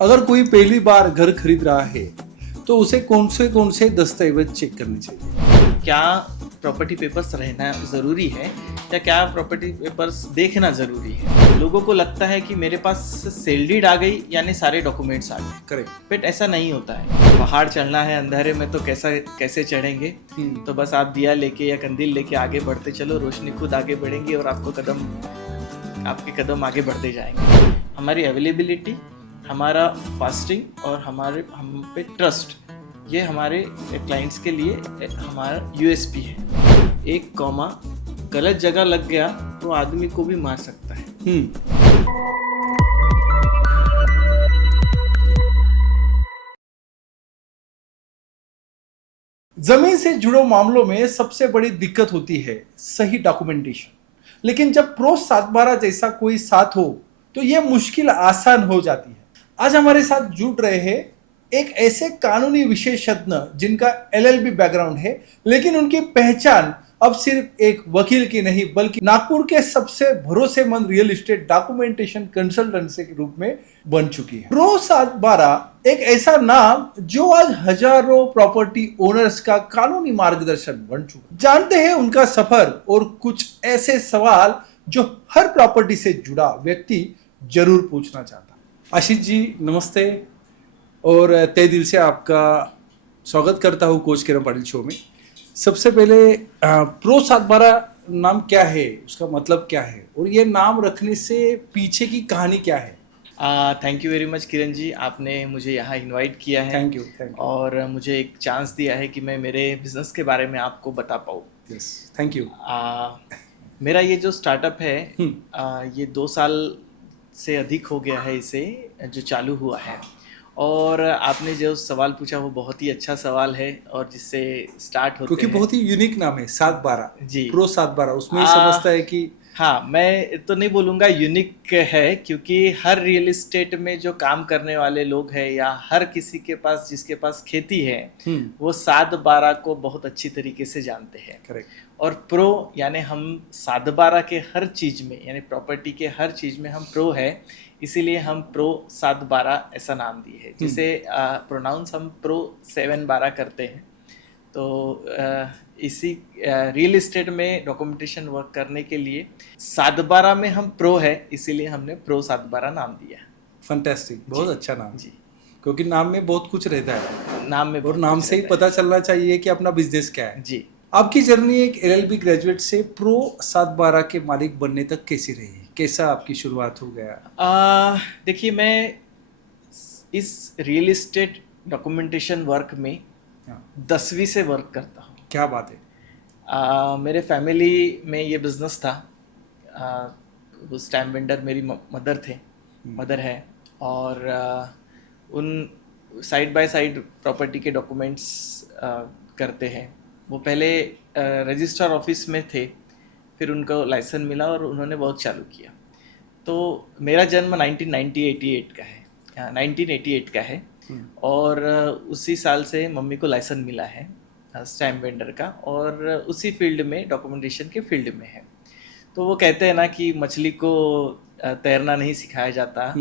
अगर कोई पहली बार घर खरीद रहा है तो उसे कौन से दस्तावेज चेक करने चाहिए? क्या प्रॉपर्टी पेपर्स रहना ज़रूरी है या क्या प्रॉपर्टी पेपर्स देखना ज़रूरी है? लोगों को लगता है कि मेरे पास सेल डीड आ गई यानी सारे डॉक्यूमेंट्स आ गए। करेक्ट। बट ऐसा नहीं होता है। पहाड़ चढ़ना है अंधेरे में तो कैसे चढ़ेंगे? तो बस आप दिया लेके या कंदील लेके आगे बढ़ते चलो, रोशनी खुद आगे बढ़ेंगी और आपके कदम आगे बढ़ते जाएंगे। हमारी अवेलेबिलिटी, हमारा फास्टिंग और हम पे ट्रस्ट, ये हमारे क्लाइंट्स के लिए हमारा यूएसपी है। एक कॉमा गलत जगह लग गया तो आदमी को भी मार सकता है। जमीन से जुड़े मामलों में सबसे बड़ी दिक्कत होती है सही डॉक्यूमेंटेशन। लेकिन जब प्रो 7/12 जैसा कोई साथ हो तो यह मुश्किल आसान हो जाती है। आज हमारे साथ जुड़ रहे हैं एक ऐसे कानूनी विशेषज्ञ जिनका एलएलबी बैकग्राउंड है, लेकिन उनकी पहचान अब सिर्फ एक वकील की नहीं बल्कि नागपुर के सबसे भरोसेमंद रियल एस्टेट डॉक्यूमेंटेशन कंसल्टेंसी के रूप में बन चुकी है। प्रो 7/12 एक ऐसा नाम जो आज हजारों प्रॉपर्टी ओनर्स का कानूनी मार्गदर्शन बन चुका। जानते हैं उनका सफर और कुछ ऐसे सवाल जो हर प्रॉपर्टी से जुड़ा व्यक्ति जरूर पूछना चाहता। आशीष जी नमस्ते, और तहे दिल से आपका स्वागत करता हूँ कोच किरण पाटिल शो में। सबसे पहले प्रो 7/12 नाम क्या है, उसका मतलब क्या है और ये नाम रखने से पीछे की कहानी क्या है? Thank you very much Kiran ji, आपने मुझे यहाँ इनवाइट किया है। Thank you. और मुझे एक चांस दिया है कि मैं मेरे बिजनेस के बारे में आपको बता पाऊँ। Yes, thank you. मेरा ये जो स्टार्टअप है ये 2 साल से अधिक हो गया है इसे जो चालू हुआ है। और आपने जो सवाल पूछा वो बहुत ही अच्छा सवाल है और जिससे स्टार्ट होते क्योंकि बहुत ही यूनिक नाम है 7/12 जी, प्रो 7/12, उसमें ही समझता है कि हाँ, मैं तो नहीं बोलूँगा यूनिक है, क्योंकि हर रियल एस्टेट में जो काम करने वाले लोग हैं या हर किसी के पास जिसके पास खेती है वो 7/12 को बहुत अच्छी तरीके से जानते हैं। करेक्ट। और प्रो यानी हम 7/12 के हर चीज़ में यानी प्रॉपर्टी के हर चीज़ में हम प्रो है, इसीलिए हम प्रो 7/12 ऐसा नाम दिए है। जिसे प्रोनाउंस हम प्रो 7/12 करते हैं। तो इसी रियल एस्टेट में डॉक्यूमेंटेशन वर्क करने के लिए 7/12 में हम प्रो है, इसीलिए हमने प्रो 7/12 नाम दिया। फैंटास्टिक, बहुत अच्छा नाम जी, क्योंकि नाम में बहुत कुछ रहता है। नाम में और नाम से ही पता चलना चाहिए कि अपना बिजनेस क्या है। जी। आपकी जर्नी एक एलएलबी ग्रेजुएट से प्रो 7/12 के मालिक बनने तक कैसी रही? कैसा आपकी शुरुआत हो गया? देखिए, मैं इस रियल एस्टेट डॉक्यूमेंटेशन वर्क में 10वीं से वर्क करता हूँ। क्या बात है। मेरे फैमिली में ये बिज़नेस था। उस टाइम वेंडर मेरी मदर है और उन साइड बाय साइड प्रॉपर्टी के डॉक्यूमेंट्स करते हैं। वो पहले रजिस्ट्रार ऑफिस में थे, फिर उनको लाइसेंस मिला और उन्होंने वर्क चालू किया। तो मेरा जन्म 1988 का है और उसी साल से मम्मी को लाइसेंस मिला है स्टैम्प वेंडर का, और उसी फील्ड में डॉक्यूमेंटेशन के फील्ड में है। तो वो कहते हैं ना कि मछली को तैरना नहीं सिखाया जाता,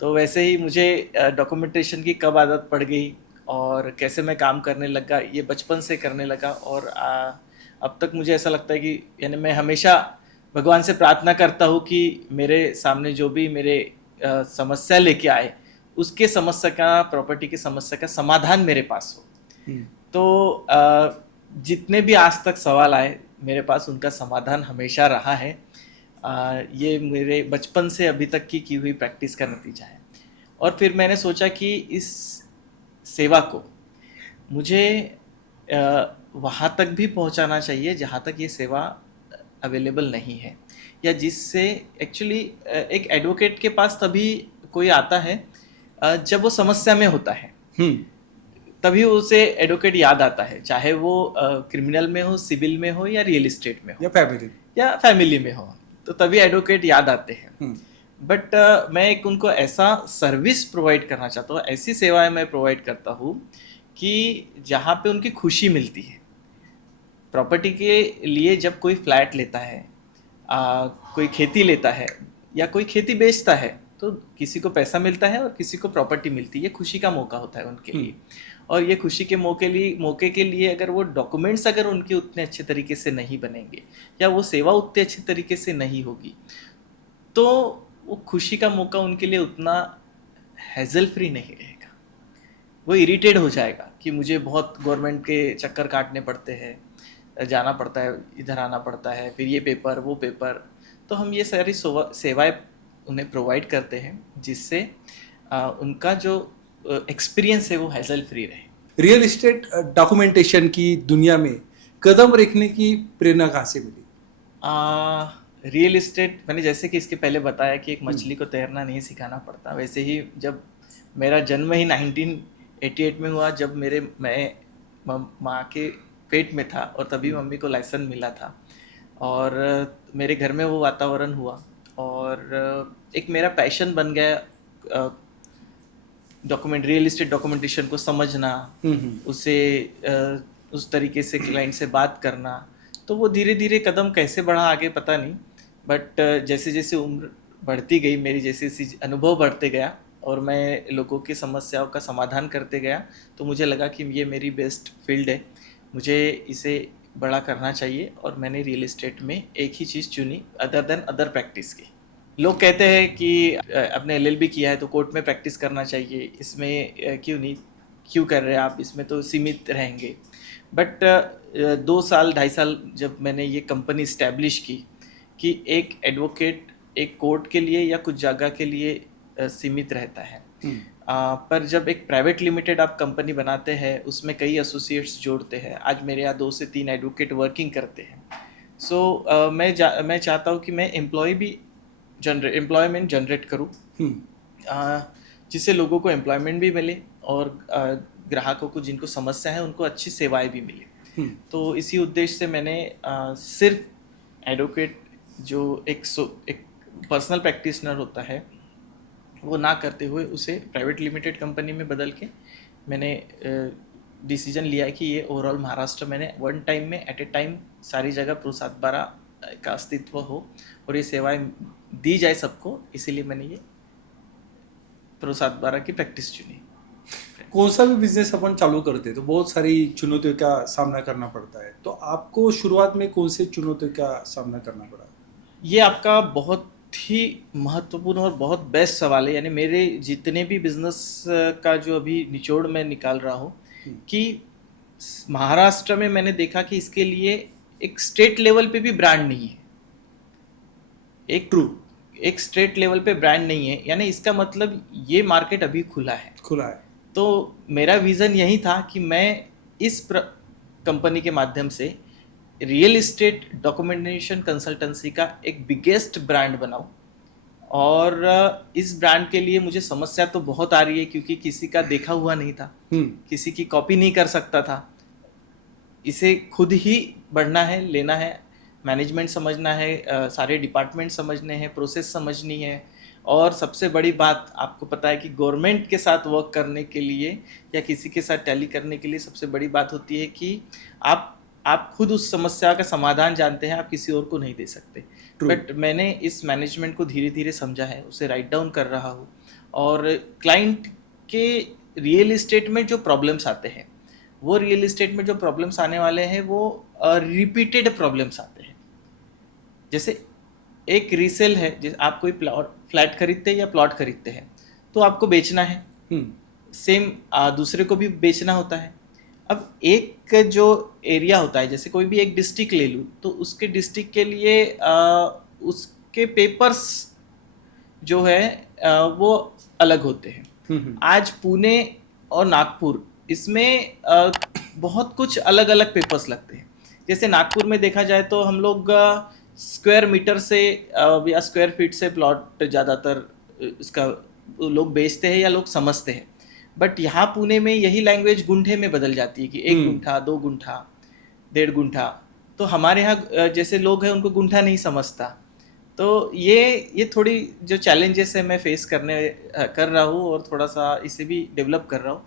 तो वैसे ही मुझे डॉक्यूमेंटेशन की कब आदत पड़ गई और कैसे मैं काम करने लगा, ये बचपन से करने लगा। और अब तक मुझे ऐसा लगता है कि यानी मैं हमेशा भगवान से प्रार्थना करता हूँ कि मेरे सामने जो भी मेरे समस्या लेके आए उसके समस्या का, प्रॉपर्टी की समस्या का समाधान मेरे पास हो। तो जितने भी आज तक सवाल आए मेरे पास, उनका समाधान हमेशा रहा है। ये मेरे बचपन से अभी तक की हुई प्रैक्टिस का नतीजा है। और फिर मैंने सोचा कि इस सेवा को मुझे वहाँ तक भी पहुँचाना चाहिए जहाँ तक ये सेवा अवेलेबल नहीं है, या जिससे एक्चुअली एक एडवोकेट के पास तभी कोई आता है जब वो समस्या में होता है, तभी उसे एडवोकेट याद आता है, चाहे वो क्रिमिनल में हो, सिविल में हो या रियल एस्टेट में हो या फैमिली में हो, तो तभी एडवोकेट याद आते हैं। बट मैं एक उनको ऐसा सर्विस प्रोवाइड करना चाहता हूँ, ऐसी सेवाएं मैं प्रोवाइड करता हूँ कि जहाँ पे उनकी खुशी मिलती है। प्रॉपर्टी के लिए जब कोई फ्लैट लेता है, कोई खेती लेता है या कोई खेती बेचता है, तो किसी को पैसा मिलता है और किसी को प्रॉपर्टी मिलती है, ये खुशी का मौका होता है उनके लिए। और ये खुशी के मौके के लिए अगर वो डॉक्यूमेंट्स अगर उनके उतने अच्छे तरीके से नहीं बनेंगे या वो सेवा उतने अच्छे तरीके से नहीं होगी, तो वो खुशी का मौका उनके लिए उतना हैजल फ्री नहीं रहेगा। वो इरिटेट हो जाएगा कि मुझे बहुत गवर्नमेंट के चक्कर काटने पड़ते हैं, जाना पड़ता है, इधर आना पड़ता है, फिर ये पेपर वो पेपर। तो हम ये सारी सेवाएं उन्हें प्रोवाइड करते हैं जिससे उनका जो एक्सपीरियंस है वो हैसल फ्री रहे। रियल इस्टेट डॉक्यूमेंटेशन की दुनिया में कदम रखने की प्रेरणा कहाँ से मिली? रियल इस्टेट, मैंने जैसे कि इसके पहले बताया कि एक मछली को तैरना नहीं सिखाना पड़ता, वैसे ही जब मेरा जन्म ही 1988 में हुआ, जब मैं माँ के पेट में था और तभी मम्मी को लाइसेंस मिला था और मेरे घर में वो वातावरण हुआ और एक मेरा पैशन बन गया रियल इस्टेट डॉक्यूमेंटेशन को समझना, उसे उस तरीके से क्लाइंट से बात करना। तो वो धीरे धीरे कदम कैसे बढ़ा आगे पता नहीं, बट जैसे जैसे उम्र बढ़ती गई, मेरी जैसे जैसे अनुभव बढ़ते गया और मैं लोगों की समस्याओं का समाधान करते गया, तो मुझे लगा कि ये मेरी बेस्ट फील्ड है, मुझे इसे बड़ा करना चाहिए। और मैंने रियल इस्टेट में एक ही चीज़ चुनी अदर देन अदर प्रैक्टिस की। लोग कहते हैं कि आपने LLB किया है तो कोर्ट में प्रैक्टिस करना चाहिए, इसमें क्यों कर रहे हैं आप, इसमें तो सीमित रहेंगे। बट 2 साल 2.5 साल जब मैंने ये कंपनी इस्टेब्लिश की कि एक एडवोकेट एक कोर्ट के लिए या कुछ जगह के लिए सीमित रहता है, पर जब एक प्राइवेट लिमिटेड आप कंपनी बनाते हैं, उसमें कई एसोसिएट्स जोड़ते हैं। आज मेरे यहाँ 2 से 3 एडवोकेट वर्किंग करते हैं। सो मैं चाहता हूँ कि मैं एम्प्लॉयमेंट जनरेट करूँ, जिससे लोगों को एम्प्लॉयमेंट भी मिले और ग्राहकों को जिनको समस्या है उनको अच्छी सेवाएं भी मिले। तो इसी उद्देश्य से मैंने सिर्फ एडवोकेट जो एक पर्सनल प्रैक्टिशनर होता है वो ना करते हुए उसे प्राइवेट लिमिटेड कंपनी में बदल के मैंने डिसीजन लिया है कि ये ओवरऑल महाराष्ट्र मैंने वन टाइम में एट ए टाइम सारी जगह प्रो 7/12 का अस्तित्व हो और ये सेवाएं दी जाए सबको, इसीलिए मैंने ये प्रो 7/12 की प्रैक्टिस चुनी। कौन सा भी बिजनेस अपन चालू करते हैं तो बहुत सारी चुनौतियों का सामना करना पड़ता है, तो आपको शुरुआत में कौन से चुनौतियों का सामना करना पड़ा? ये आपका बहुत ही महत्वपूर्ण और बहुत बेस्ट सवाल है। यानी मेरे जितने भी बिजनेस का जो अभी निचोड़ मैं निकाल रहा हूँ कि महाराष्ट्र में मैंने देखा कि इसके लिए एक स्टेट लेवल पे भी ब्रांड नहीं है, एक स्टेट लेवल पे ब्रांड नहीं है। यानी इसका मतलब ये मार्केट अभी खुला है। तो मेरा विज़न यही था कि मैं इस कंपनी के माध्यम से रियल इस्टेट डॉक्यूमेंटेशन कंसल्टेंसी का एक बिगेस्ट ब्रांड बनाऊं। और इस ब्रांड के लिए मुझे समस्या तो बहुत आ रही है क्योंकि किसी का देखा हुआ नहीं था, किसी की कॉपी नहीं कर सकता था। इसे खुद ही बढ़ना है, लेना है, मैनेजमेंट समझना है, सारे डिपार्टमेंट समझने हैं, प्रोसेस समझनी है। और सबसे बड़ी बात आपको पता है कि गवर्नमेंट के साथ वर्क करने के लिए या किसी के साथ टैली करने के लिए सबसे बड़ी बात होती है कि आप खुद उस समस्या का समाधान जानते हैं, आप किसी और को नहीं दे सकते। बट मैंने इस मैनेजमेंट को धीरे धीरे समझा है, उसे राइट डाउन कर रहा हूँ। और क्लाइंट के रियल इस्टेट में जो प्रॉब्लम्स आते हैं, वो रियल इस्टेट में जो प्रॉब्लम्स आने वाले हैं वो रिपीटेड प्रॉब्लम्स आते हैं। जैसे एक रीसेल है, जैसे आप कोई फ्लैट खरीदते हैं या प्लॉट खरीदते हैं तो आपको बेचना है, सेम दूसरे को भी बेचना होता है। अब एक जो एरिया होता है, जैसे कोई भी एक डिस्ट्रिक्ट ले लूँ तो उसके डिस्ट्रिक्ट के लिए उसके पेपर्स जो है वो अलग होते हैं। आज पुणे और नागपुर, इसमें बहुत कुछ अलग अलग पेपर्स लगते हैं। जैसे नागपुर में देखा जाए तो हम लोग स्क्वायर मीटर से या स्क्वायर फीट से प्लॉट ज़्यादातर इसका लोग बेचते हैं या लोग समझते हैं। बट यहाँ पुणे में यही लैंग्वेज गुंठे में बदल जाती है कि 1 गुंठा, 2 गुंठा, 1.5 गुंठा। तो हमारे यहाँ जैसे लोग हैं उनको गुंठा नहीं समझता। तो ये थोड़ी जो चैलेंजेस है मैं फेस कर रहा हूँ और थोड़ा सा इसे भी डेवलप कर रहा हूँ।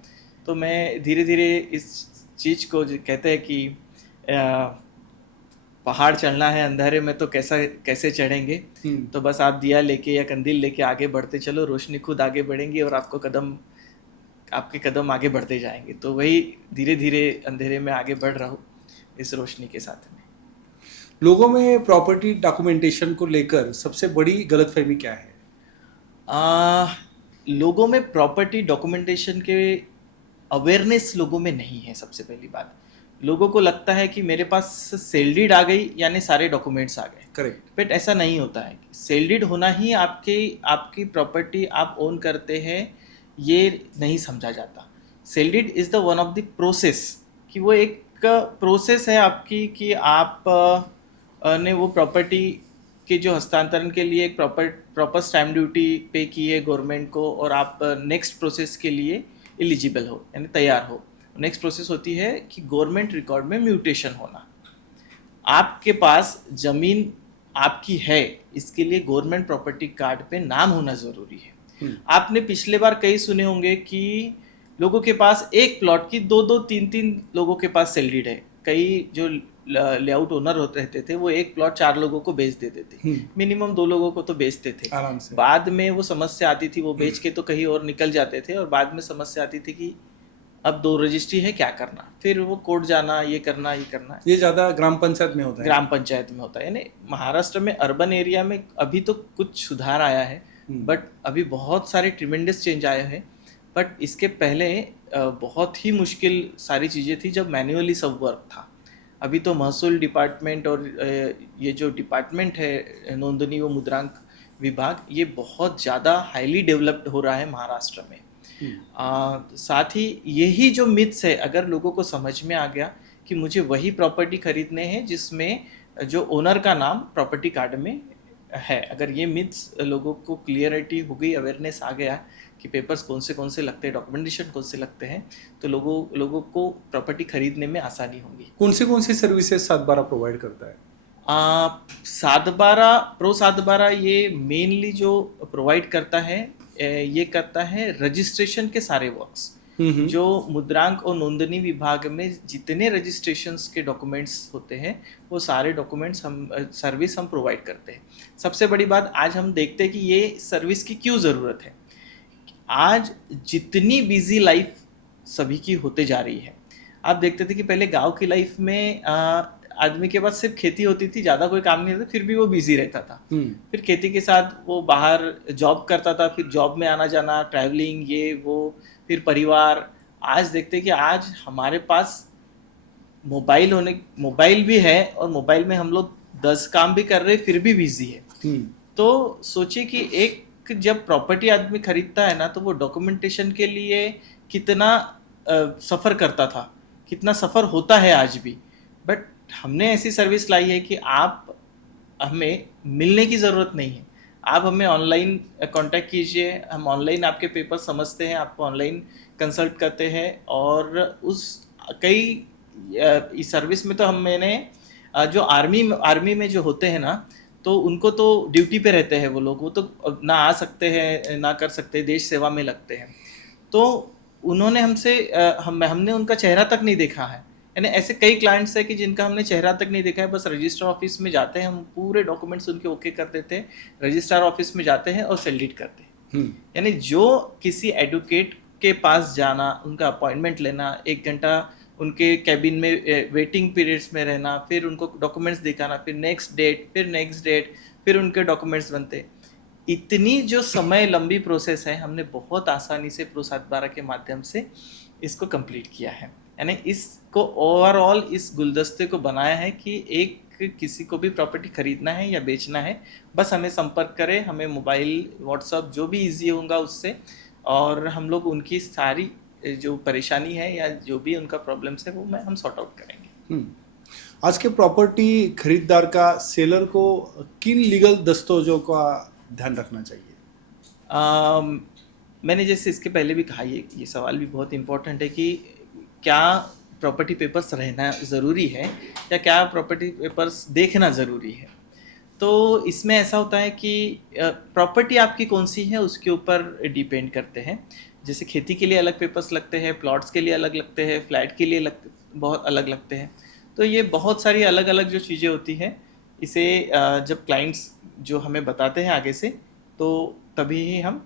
तो मैं धीरे धीरे इस चीज़ को जो कहते हैं कि पहाड़ चढ़ना है अंधेरे में तो कैसा कैसे चढ़ेंगे। तो बस आप दिया लेके या कंदील लेके आगे बढ़ते चलो, रोशनी खुद आगे बढ़ेंगी और आपके कदम आगे बढ़ते जाएंगे। तो वही धीरे धीरे अंधेरे में आगे बढ़ रहा हूँ इस रोशनी के साथ में। लोगों में प्रॉपर्टी डॉक्यूमेंटेशन को लेकर सबसे बड़ी गलतफहमी क्या है? लोगों में प्रॉपर्टी डॉक्यूमेंटेशन के अवेयरनेस लोगों में नहीं है। सबसे पहली बात, लोगों को लगता है कि मेरे पास सेल डीड आ गई यानी सारे डॉक्यूमेंट्स आ गए। करेक्ट। बट ऐसा नहीं होता है। सेल डीड होना ही आपकी प्रॉपर्टी आप ओन करते हैं ये नहीं समझा जाता। Sale deed is the one of the process, कि वो एक प्रोसेस है आपकी कि आप ने वो प्रॉपर्टी के जो हस्तांतरण के लिए एक प्रॉपर स्टैम्प ड्यूटी पे की है गवर्नमेंट को, और आप नेक्स्ट प्रोसेस के लिए एलिजिबल हो यानी तैयार हो। नेक्स्ट प्रोसेस होती है कि गवर्नमेंट रिकॉर्ड में म्यूटेशन होना। आपके पास ज़मीन आपकी है, इसके लिए गवर्नमेंट प्रॉपर्टी कार्ड पे नाम होना ज़रूरी है। आपने पिछले बार कई सुने होंगे कि लोगों के पास एक प्लॉट की दो 3 लोगों के पास सेल डीड है। कई जो लेआउट ओनर होते रहते थे वो एक प्लॉट 4 लोगों को बेच देते थे, मिनिमम 2 लोगों को तो बेचते थे आराम से। बाद में वो समस्या आती थी, वो बेच के तो कहीं और निकल जाते थे, और बाद में समस्या आती थी कि अब 2 रजिस्ट्री है क्या करना, फिर वो कोर्ट जाना, ये करना। ये ज़्यादा ग्राम पंचायत में होता है। ग्राम पंचायत में होता है। यानी महाराष्ट्र में अर्बन एरिया में अभी तो कुछ सुधार आया है, बट अभी बहुत सारे ट्रिमेंडस चेंज आए हैं। बट इसके पहले बहुत ही मुश्किल सारी चीज़ें थी जब मैन्युअली सब वर्क था। अभी तो महसूल डिपार्टमेंट और ये जो डिपार्टमेंट है नोंदनी व मुद्रांक विभाग, ये बहुत ज़्यादा हाईली डेवलप्ड हो रहा है महाराष्ट्र में। साथ ही यही जो मिथ्स है, अगर लोगों को समझ में आ गया कि मुझे वही प्रॉपर्टी खरीदने हैं जिसमें जो ओनर का नाम प्रॉपर्टी कार्ड में है, अगर ये मिथ्स लोगों को क्लियरिटी हो गई, अवेयरनेस आ गया कि पेपर्स कौन से लगते हैं, डॉक्यूमेंटेशन कौन से लगते हैं, तो लोगों को प्रॉपर्टी खरीदने में आसानी होगी। कौन सी सर्विसेज 7/12 प्रोवाइड करता है? 7/12 ये मेनली जो प्रोवाइड करता है, ये करता है रजिस्ट्रेशन के सारे वर्क्स। जो मुद्रांक और नोंदनी विभाग में जितने रजिस्ट्रेशंस के डॉक्यूमेंट्स होते हैं वो सारे डॉक्यूमेंट्स सर्विस हम प्रोवाइड करते हैं। सबसे बड़ी बात आज हम देखते हैं कि ये सर्विस की क्यों ज़रूरत है। आज जितनी बिजी लाइफ सभी की होते जा रही है, आप देखते थे कि पहले गांव की लाइफ में आदमी के पास सिर्फ खेती होती थी, ज़्यादा कोई काम नहीं होता, फिर भी वो बिजी रहता था। फिर खेती के साथ वो बाहर जॉब करता था, फिर जॉब में आना जाना, ट्रैवलिंग, ये वो, फिर परिवार। आज देखते हैं कि आज हमारे पास मोबाइल भी है और मोबाइल में हम लोग 10 काम भी कर रहे फिर भी बिजी है। तो सोचिए कि एक जब प्रॉपर्टी आदमी खरीदता है ना, तो वो डॉक्यूमेंटेशन के लिए कितना सफ़र करता था, कितना सफ़र होता है आज भी। बट हमने ऐसी सर्विस लाई है कि आप हमें मिलने की ज़रूरत नहीं है, आप हमें ऑनलाइन कांटेक्ट कीजिए, हम ऑनलाइन आपके पेपर समझते हैं, आपको ऑनलाइन कंसल्ट करते हैं। और उस इस सर्विस में तो मैंने जो आर्मी में जो होते हैं ना, तो उनको तो ड्यूटी पे रहते हैं वो लोग, वो तो ना आ सकते हैं ना कर सकते, देश सेवा में लगते हैं। तो उन्होंने हमने उनका चेहरा तक नहीं देखा है। यानी ऐसे कई क्लाइंट्स हैं कि जिनका हमने चेहरा तक नहीं देखा है, बस रजिस्ट्रार ऑफिस में जाते हैं, हम पूरे डॉक्यूमेंट्स उनके ओके कर देते हैं, रजिस्ट्रार ऑफिस में जाते हैं और सेल्डिट करते हैं। यानी जो किसी एडवोकेट के पास जाना, उनका अपॉइंटमेंट लेना, 1 घंटा उनके कैबिन में वेटिंग पीरियड्स में रहना, फिर उनको डॉक्यूमेंट्स दिखाना, फिर नेक्स्ट डेट, फिर उनके डॉक्यूमेंट्स बनते, इतनी जो समय लंबी प्रोसेस है, हमने बहुत आसानी से प्रो 7/12 के माध्यम से इसको कंप्लीट किया है। यानी इसको ओवरऑल इस गुलदस्ते को बनाया है कि एक किसी को भी प्रॉपर्टी खरीदना है या बेचना है, बस हमें संपर्क करें, हमें मोबाइल, व्हाट्सअप जो भी इजी होगा उससे, और हम लोग उनकी सारी जो परेशानी है या जो भी उनका प्रॉब्लम्स है वो हम सॉर्ट आउट करेंगे। आज के प्रॉपर्टी खरीदार का सेलर को किन लीगल दस्तावेजों का ध्यान रखना चाहिए? मैंने जैसे इसके पहले भी कहा, ये सवाल भी बहुत इम्पोर्टेंट है कि क्या प्रॉपर्टी पेपर्स रहना ज़रूरी है या क्या प्रॉपर्टी पेपर्स देखना ज़रूरी है। तो इसमें ऐसा होता है कि प्रॉपर्टी आपकी कौन सी है उसके ऊपर डिपेंड करते हैं। जैसे खेती के लिए अलग पेपर्स लगते हैं, प्लॉट्स के लिए अलग लगते हैं, फ्लैट के लिए बहुत अलग लगते हैं। तो ये बहुत सारी अलग अलग जो चीज़ें होती हैं, इसे जब क्लाइंट्स जो हमें बताते हैं आगे से, तो तभी ही हम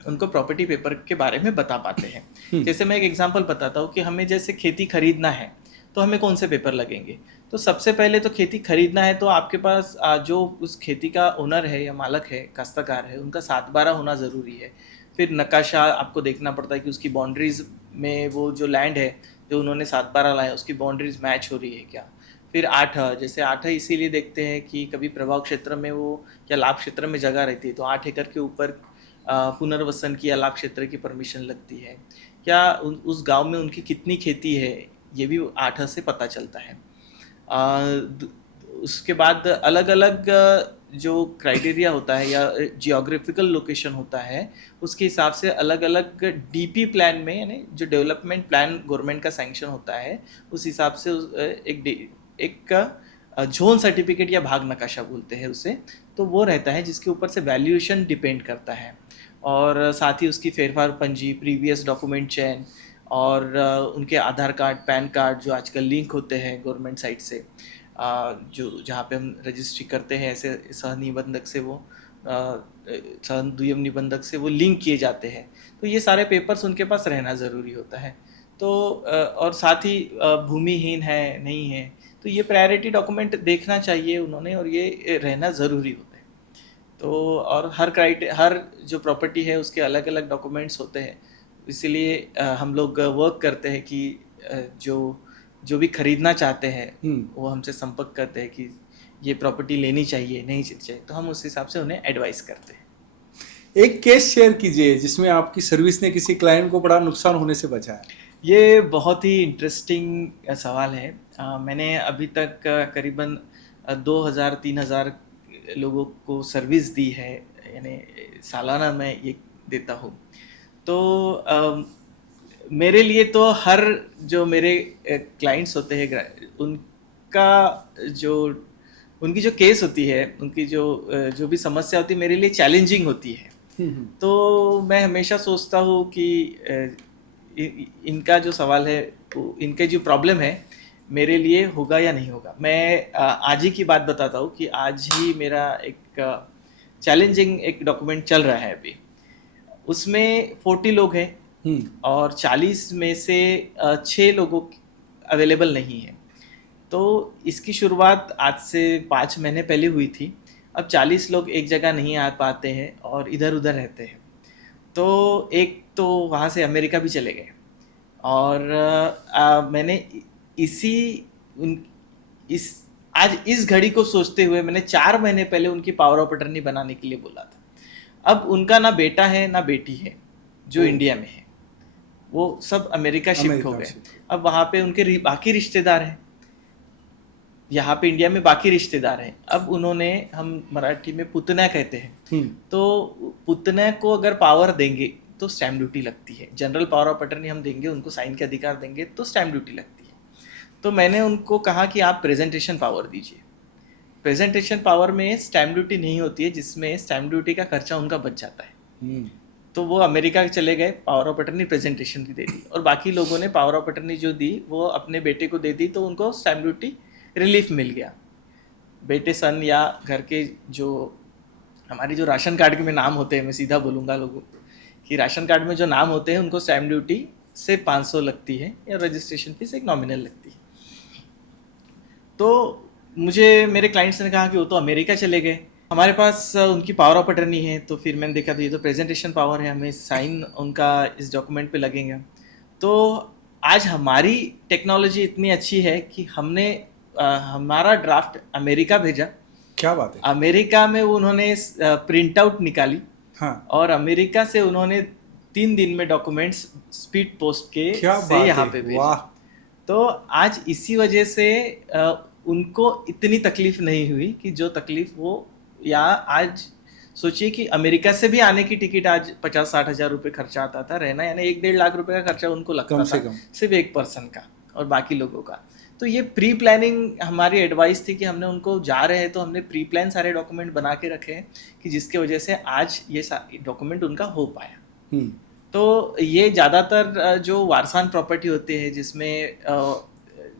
उनको प्रॉपर्टी पेपर के बारे में बता पाते हैं। जैसे मैं एक एग्जांपल बताता हूँ कि हमें जैसे खेती खरीदना है तो हमें कौन से पेपर लगेंगे। तो सबसे पहले तो खेती खरीदना है तो आपके पास जो उस खेती का ओनर है या मालक है, काश्तकार है, उनका 7/12 होना ज़रूरी है। फिर नक्काशा आपको देखना पड़ता है कि उसकी बाउंड्रीज में वो जो लैंड है जो उन्होंने 7/12 लाए उसकी बाउंड्रीज मैच हो रही है क्या। फिर 8 जैसे 8 इसीलिए देखते हैं कि कभी प्रभाव क्षेत्र में वो या लाभ क्षेत्र में जगह रहती है तो 8 एकड़ के ऊपर पुनर्वसन की या लाभ क्षेत्र की परमिशन लगती है। या उस गांव में उनकी कितनी खेती है ये भी 8 से पता चलता है। उसके बाद अलग अलग जो क्राइटेरिया होता है या जियोग्राफिकल लोकेशन होता है उसके हिसाब से अलग अलग डीपी प्लान में, यानी जो डेवलपमेंट प्लान गवर्नमेंट का सैंक्शन होता है उस हिसाब से एक जोन सर्टिफिकेट या भाग नकाशा बोलते हैं उसे, तो वो रहता है जिसके ऊपर से वैल्यूएशन डिपेंड करता है। और साथ ही उसकी फेरफार पंजी, प्रीवियस डॉक्यूमेंट चेन और उनके आधार कार्ड, पैन कार्ड जो आजकल लिंक होते हैं गवर्नमेंट साइट से, जो जहाँ पे हम रजिस्ट्री करते हैं ऐसे सहनिबंधक से वो सहद्वयम निबंधक से वो लिंक किए जाते हैं। तो ये सारे पेपर्स उनके पास रहना ज़रूरी होता है। तो और साथ ही भूमिहीन है नहीं है तो ये प्रायोरिटी डॉक्यूमेंट देखना चाहिए उन्होंने, और ये रहना ज़रूरी होता है। तो और हर जो प्रॉपर्टी है उसके अलग अलग डॉक्यूमेंट्स होते हैं, इसीलिए हम लोग वर्क करते हैं कि जो भी खरीदना चाहते हैं वो हमसे संपर्क करते हैं कि ये प्रॉपर्टी लेनी चाहिए नहीं चाहिए, तो हम उस हिसाब से उन्हें एडवाइस करते हैं। एक केस शेयर कीजिए जिसमें आपकी सर्विस ने किसी क्लाइंट को बड़ा नुकसान होने से बचाया। ये बहुत ही इंटरेस्टिंग सवाल है। मैंने अभी तक करीबन 2000-3000 लोगों को सर्विस दी है, यानी सालाना मैं ये देता हूँ। तो मेरे लिए तो हर जो मेरे क्लाइंट्स होते हैं उनकी जो केस होती है, उनकी जो भी समस्या होती है मेरे लिए चैलेंजिंग होती है। तो मैं हमेशा सोचता हूँ कि इनका जो सवाल है, इनके जो प्रॉब्लम है मेरे लिए होगा या नहीं होगा। मैं आज ही की बात बताता हूँ कि आज ही मेरा एक चैलेंजिंग एक डॉक्यूमेंट चल रहा है अभी। उसमें 40 लोग हैं और 40 में से 6 लोगों अवेलेबल नहीं है। तो इसकी शुरुआत आज से 5 महीने पहले हुई थी। अब 40 लोग एक जगह नहीं आ पाते हैं और इधर उधर रहते हैं। तो एक तो वहाँ से अमेरिका भी चले गए, और मैंने आज इस घड़ी को सोचते हुए मैंने 4 महीने पहले उनकी पावर ऑफ अटर्नी बनाने के लिए बोला था। अब उनका ना बेटा है ना बेटी है जो इंडिया में है, वो सब अमेरिका शिफ्ट हो गए। अब वहाँ पे उनके बाकी रिश्तेदार हैं, यहाँ पे इंडिया में बाकी रिश्तेदार हैं। अब उन्होंने, हम मराठी में पुतना कहते हैं, तो पुतना को अगर पावर देंगे तो स्टैम्प ड्यूटी लगती है। जनरल पावर ऑफ अटर्नी हम देंगे, उनको साइन के अधिकार देंगे तो स्टैम्प ड्यूटी लगती है। तो मैंने उनको कहा कि आप प्रेजेंटेशन पावर दीजिए। प्रेजेंटेशन पावर में स्टैम्प ड्यूटी नहीं होती है, जिसमें स्टैम्प ड्यूटी का खर्चा उनका बच जाता है। तो वो अमेरिका चले गए, पावर ऑफ अटर्नी प्रेजेंटेशन की दे दी, और बाकी लोगों ने पावर ऑफ अटर्नी जो दी वो अपने बेटे को दे दी, तो उनको स्टैम्प ड्यूटी रिलीफ मिल गया। बेटे, सन या घर के जो हमारी जो राशन कार्ड में नाम होते हैं, मैं सीधा बोलूँगा लोगों कि राशन कार्ड में जो नाम होते हैं उनको स्टैम्प ड्यूटी से 500 लगती है या रजिस्ट्रेशन फीस एक नॉमिनल लगती है। तो मुझे मेरे क्लाइंट्स ने कहा कि वो तो अमेरिका चले गए, हमारे पास उनकी पावर ऑफ अटर्नी है। तो फिर मैंने देखा तो ये तो प्रेजेंटेशन पावर है, हमें साइन उनका इस डॉक्यूमेंट पे लगेगा। तो आज हमारी टेक्नोलॉजी इतनी अच्छी है कि हमने हमारा ड्राफ्ट अमेरिका भेजा। क्या बात है। अमेरिका में उन्होंने प्रिंट आउट निकाली, हाँ। और अमेरिका से उन्होंने 3 दिन में डॉक्यूमेंट्स स्पीड पोस्ट के से यहाँ पे भेजा। तो आज इसी वजह से उनको इतनी तकलीफ नहीं हुई कि जो तकलीफ वो, या आज सोचिए कि अमेरिका से भी आने की टिकट आज 50-60 हज़ार रुपये खर्चा आता था रहना, यानी 1-1.5 लाख रुपए का खर्चा उनको लगता था सिर्फ एक पर्सन का और बाकी लोगों का। तो ये प्री प्लानिंग हमारी एडवाइस थी कि हमने उनको जा रहे हैं तो हमने प्री प्लान सारे डॉक्यूमेंट बना के रखे हैं कि जिसके वजह से आज ये डॉक्यूमेंट उनका हो पाया। तो ये ज़्यादातर जो वारसान प्रॉपर्टी होते हैं जिसमें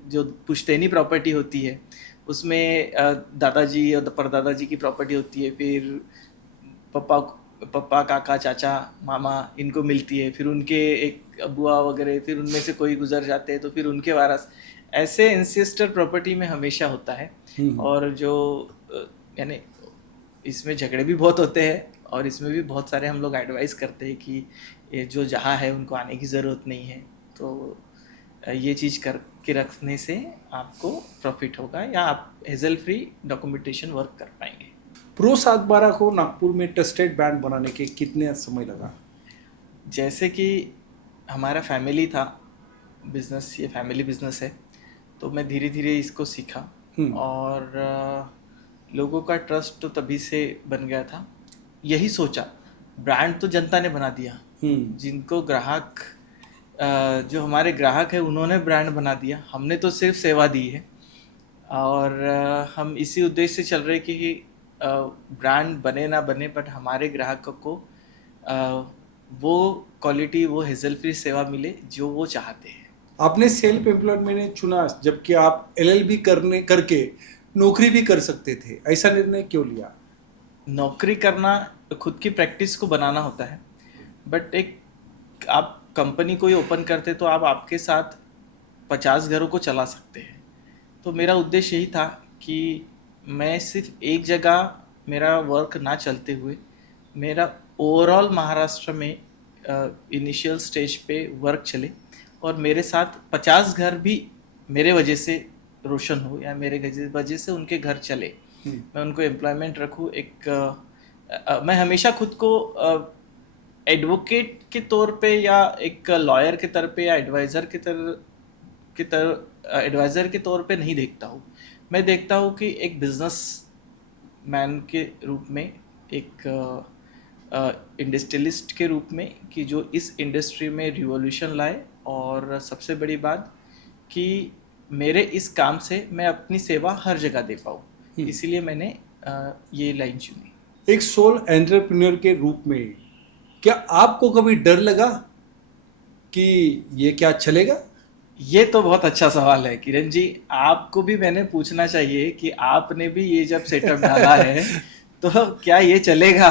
जो पुश्तैनी प्रॉपर्टी होती है उसमें दादाजी और परदादाजी की प्रॉपर्टी होती है, फिर पप्पा पप्पा काका चाचा मामा इनको मिलती है, फिर उनके एक बुआ वगैरह, फिर उनमें से कोई गुजर जाते हैं तो फिर उनके वारस, ऐसे इंसेस्टर प्रॉपर्टी में हमेशा होता है। और जो यानी इसमें झगड़े भी बहुत होते हैं और इसमें भी बहुत सारे हम लोग एडवाइस करते हैं कि ये जो जहाँ है उनको आने की ज़रूरत नहीं है, तो ये चीज़ करके रखने से आपको प्रॉफिट होगा या आप हेजल फ्री डॉक्यूमेंटेशन वर्क कर पाएंगे। प्रो 712 को नागपुर में ट्रस्टेड ब्रांड बनाने के कितने समय लगा? जैसे कि हमारा फैमिली था बिजनेस, ये फैमिली बिजनेस है, तो मैं धीरे धीरे इसको सीखा और लोगों का ट्रस्ट तो तभी से बन गया था। यही सोचा, ब्रांड तो जनता ने बना दिया, जिनको ग्राहक जो हमारे ग्राहक है उन्होंने ब्रांड बना दिया, हमने तो सिर्फ सेवा दी है। और हम इसी उद्देश्य से चल रहे कि ब्रांड बने ना बने बट हमारे ग्राहकों को वो क्वालिटी, वो हेजल फ्री सेवा मिले जो वो चाहते हैं। आपने सेल्फ एम्प्लॉयमेंट चुना जबकि आप एलएलबी करके नौकरी भी कर सकते थे, ऐसा निर्णय क्यों लिया? नौकरी करना खुद की प्रैक्टिस को बनाना होता है, बट एक आप कंपनी कोई ओपन करते तो आप आपके साथ 50 घरों को चला सकते हैं। तो मेरा उद्देश्य यही था कि मैं सिर्फ एक जगह मेरा वर्क ना चलते हुए मेरा ओवरऑल महाराष्ट्र में इनिशियल स्टेज पे वर्क चले और मेरे साथ 50 घर भी मेरे वजह से रोशन हो या मेरे वजह से उनके घर चले, मैं उनको एम्प्लॉयमेंट रखूँ। मैं हमेशा खुद को एडवोकेट के तौर पे या एक लॉयर के तौर पे या एडवाइज़र के तौर पे नहीं देखता हूँ। मैं देखता हूँ कि एक बिजनेस मैन के रूप में, एक इंडस्ट्रियलिस्ट के रूप में, कि जो इस इंडस्ट्री में रिवॉल्यूशन लाए। और सबसे बड़ी बात कि मेरे इस काम से मैं अपनी सेवा हर जगह दे पाऊँ, इसीलिए मैंने ये लाइन चुनी। एक सोल एंटरप्रेन्योर के रूप में क्या आपको कभी डर लगा कि ये क्या चलेगा? ये तो बहुत अच्छा सवाल है किरण जी, आपको भी मैंने पूछना चाहिए कि आपने भी ये जब सेटअप डाला है तो क्या ये चलेगा?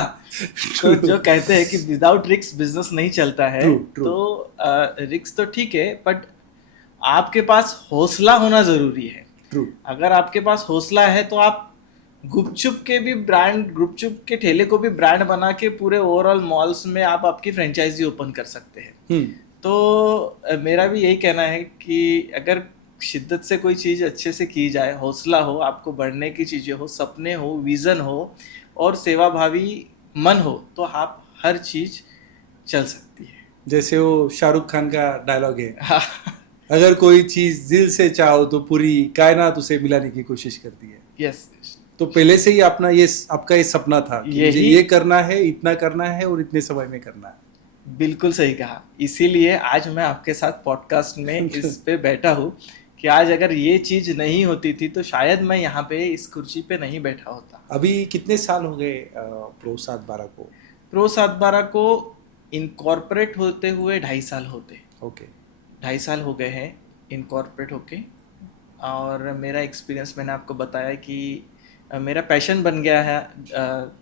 तो जो कहते हैं कि विदाउट रिस्क बिजनेस नहीं चलता है। True. तो रिस्क तो ठीक है, बट आपके पास हौसला होना जरूरी है। True. अगर आपके पास हौसला है तो आप गुपचुप के ठेले को भी ब्रांड बना के पूरे ओवरऑल मॉल्स में आप आपकी फ्रेंचाइजी ओपन कर सकते हैं। तो मेरा भी यही कहना है कि अगर शिद्दत से कोई चीज़ अच्छे से की जाए, हौसला हो, आपको बढ़ने की चीज़ें हो, सपने हो, विज़न हो और सेवाभावी मन हो, तो आप हर चीज़ चल सकती है। जैसे वो शाहरुख खान का डायलॉग है, अगर कोई चीज दिल से चाहो तो पूरी कायनात उसे मिलाने की कोशिश करती है। यस। तो पहले से ही आपका ये सपना था कि मुझे ये करना है, इतना करना है और इतने समय में करना है। बिल्कुल सही कहा, इसीलिए आज मैं आपके साथ पॉडकास्ट में इस पे बैठा हूँ कि आज अगर ये चीज नहीं होती थी तो शायद मैं यहाँ पे इस कुर्सी पे नहीं बैठा होता। अभी कितने साल हो गए प्रो 712 को? प्रो 712 को इनकॉर्पोरेट होते हुए 2.5 साल होते। ओके, 2.5 साल हो गए हैं इनकॉर्पोरेट होके। और मेरा एक्सपीरियंस मैंने आपको बताया कि मेरा पैशन बन गया है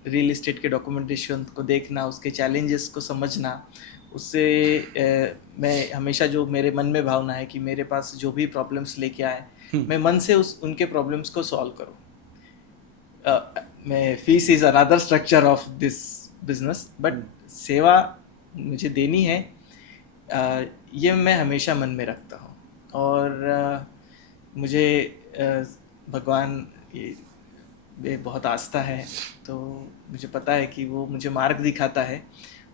रियल एस्टेट के डॉक्यूमेंटेशन को देखना, उसके चैलेंजेस को समझना। उससे मैं हमेशा, जो मेरे मन में भावना है कि मेरे पास जो भी प्रॉब्लम्स लेके आए, मैं मन से उनके प्रॉब्लम्स को सॉल्व करूँ। मैं fees is another structure of this business, but सेवा मुझे देनी है, ये मैं हमेशा मन में रखता हूँ। और मुझे भगवान ये बहुत आस्था है, तो मुझे पता है कि वो मुझे मार्ग दिखाता है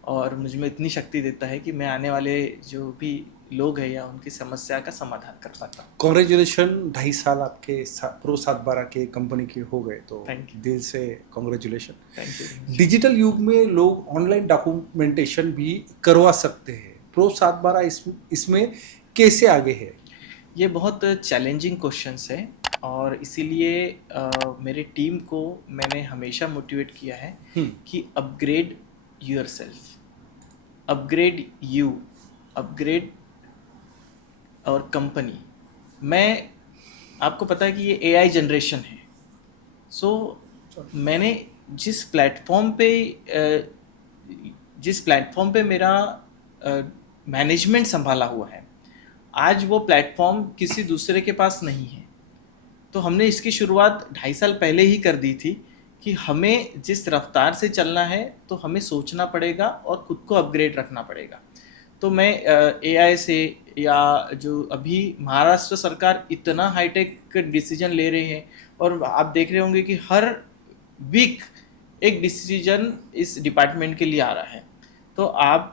और मुझ में इतनी शक्ति देता है कि मैं आने वाले जो भी लोग हैं या उनकी समस्या का समाधान कर पाता हूँ। कॉन्ग्रेचुलेशन, 2.5 साल आपके प्रो 712 के कंपनी के हो गए, तो दिल से कॉन्ग्रेचुलेशन। Thank you. डिजिटल युग में लोग ऑनलाइन डॉक्यूमेंटेशन भी करवा सकते हैं, प्रो 712 इसमें कैसे आगे है? ये बहुत चैलेंजिंग क्वेश्चंस है और इसीलिए मेरे टीम को मैंने हमेशा मोटिवेट किया है कि upgrade yourself, upgrade you, upgrade और कंपनी। मैं आपको पता है कि ये एआई जनरेशन है। सो मैंने जिस प्लेटफॉर्म पे मेरा मैनेजमेंट संभाला हुआ है, आज वो प्लेटफॉर्म किसी दूसरे के पास नहीं है। तो हमने इसकी शुरुआत 2.5 साल पहले ही कर दी थी कि हमें जिस रफ्तार से चलना है तो हमें सोचना पड़ेगा और खुद को अपग्रेड रखना पड़ेगा। तो मैं एआई से, या जो अभी महाराष्ट्र सरकार इतना हाईटेक डिसीजन ले रहे हैं, और आप देख रहे होंगे कि हर वीक एक डिसीजन इस डिपार्टमेंट के लिए आ रहा है। तो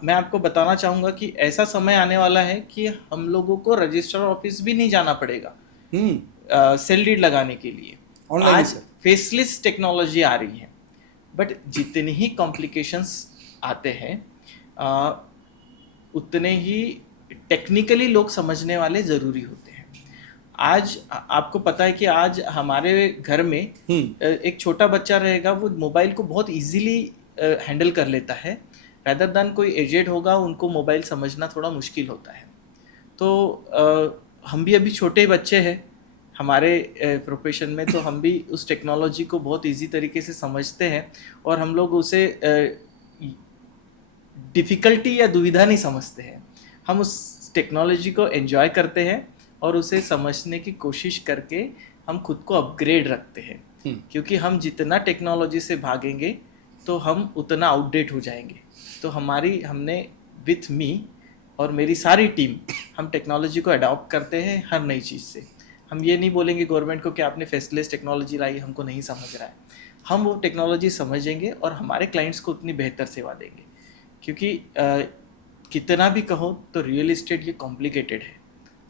मैं आपको बताना चाहूँगा कि ऐसा समय आने वाला है कि हम लोगों को रजिस्ट्रार ऑफिस भी नहीं जाना पड़ेगा सेल डीड लगाने के लिए। ऑनलाइन ही आज सर। फेसलेस टेक्नोलॉजी आ रही है, बट जितने ही कॉम्प्लिकेशंस आते हैं उतने ही टेक्निकली लोग समझने वाले ज़रूरी होते हैं। आज आपको पता है कि आज हमारे घर में एक छोटा बच्चा रहेगा, वो मोबाइल को बहुत इजीली हैंडल कर लेता है, रैदर दैन कोई एजेड होगा, उनको मोबाइल समझना थोड़ा मुश्किल होता है। तो हम भी अभी छोटे बच्चे हैं हमारे प्रोफेशन में, तो हम भी उस टेक्नोलॉजी को बहुत इजी तरीके से समझते हैं, और हम लोग उसे डिफ़िकल्टी या दुविधा नहीं समझते हैं। हम उस टेक्नोलॉजी को एंजॉय करते हैं और उसे समझने की कोशिश करके हम खुद को अपग्रेड रखते हैं, क्योंकि हम जितना टेक्नोलॉजी से भागेंगे तो हम उतना आउटडेट हो जाएंगे। तो हमने विथ मी और मेरी सारी टीम, हम टेक्नोलॉजी को अडॉप्ट करते हैं हर नई चीज़ से। हम ये नहीं बोलेंगे गवर्नमेंट को कि आपने फेसलेस टेक्नोलॉजी लाई, हमको नहीं समझ रहा है। हम वो टेक्नोलॉजी समझेंगे और हमारे क्लाइंट्स को उतनी बेहतर सेवा देंगे, क्योंकि कितना भी कहो तो रियल इस्टेट ये कॉम्प्लिकेटेड है,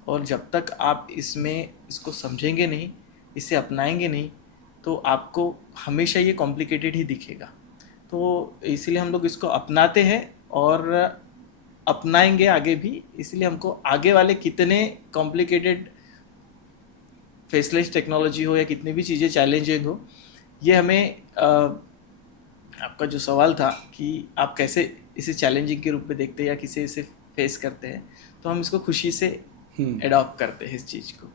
और जब तक आप इसको समझेंगे नहीं, इसे अपनाएंगे नहीं, तो आपको हमेशा ये कॉम्प्लिकेटेड ही दिखेगा। तो इसीलिए हम लोग इसको अपनाते हैं और अपनाएंगे आगे भी। इसलिए हमको आगे वाले कितने कॉम्प्लिकेटेड फेसलेस टेक्नोलॉजी हो या कितनी भी चीज़ें चैलेंजिंग हो, ये हमें आपका जो सवाल था कि आप कैसे इसे चैलेंजिंग के रूप में देखते हैं या किसे इसे फेस करते हैं, तो हम इसको खुशी से एडॉप्ट करते हैं इस चीज़ को।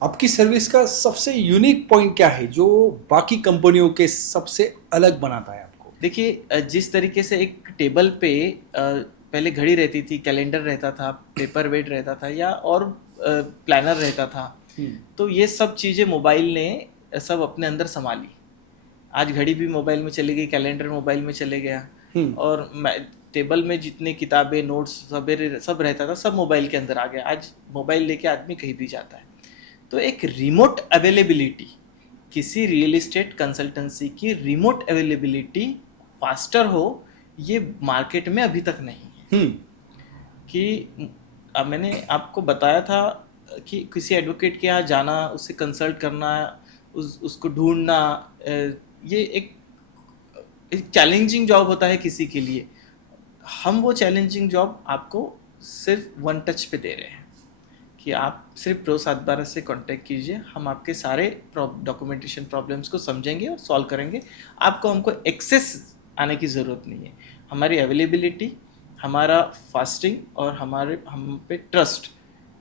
आपकी सर्विस का सबसे यूनिक पॉइंट क्या है जो बाकी कंपनियों के सबसे अलग बनाता है आपको? देखिए, जिस तरीके से एक टेबल पे पहले घड़ी रहती थी, कैलेंडर रहता था, पेपर वेट रहता था, या और प्लानर रहता था, तो ये सब चीज़ें मोबाइल ने सब अपने अंदर संभाली। आज घड़ी भी मोबाइल में चली गई, कैलेंडर मोबाइल में चले गया, और टेबल में जितने किताबें, नोट्स सब रहता था, सब मोबाइल के अंदर आ गया। आज मोबाइल लेके आदमी कहीं भी जाता है। तो एक रिमोट अवेलेबिलिटी, किसी रियल इस्टेट कंसल्टेंसी की रिमोट अवेलेबिलिटी फास्टर हो, ये मार्केट में अभी तक नहीं है। कि मैंने आपको बताया था कि किसी एडवोकेट के यहाँ जाना, उससे कंसल्ट करना, उसको ढूंढना, ये एक चैलेंजिंग जॉब होता है किसी के लिए। हम वो चैलेंजिंग जॉब आपको सिर्फ 1 टच पे दे रहे हैं कि आप सिर्फ प्रो 712 से कांटेक्ट कीजिए, हम आपके सारे डॉक्यूमेंटेशन प्रॉब्लम्स को समझेंगे और सॉल्व करेंगे। हमको एक्सेस आने की ज़रूरत नहीं है। हमारी अवेलेबिलिटी, हमारा फास्टिंग और हम पे ट्रस्ट,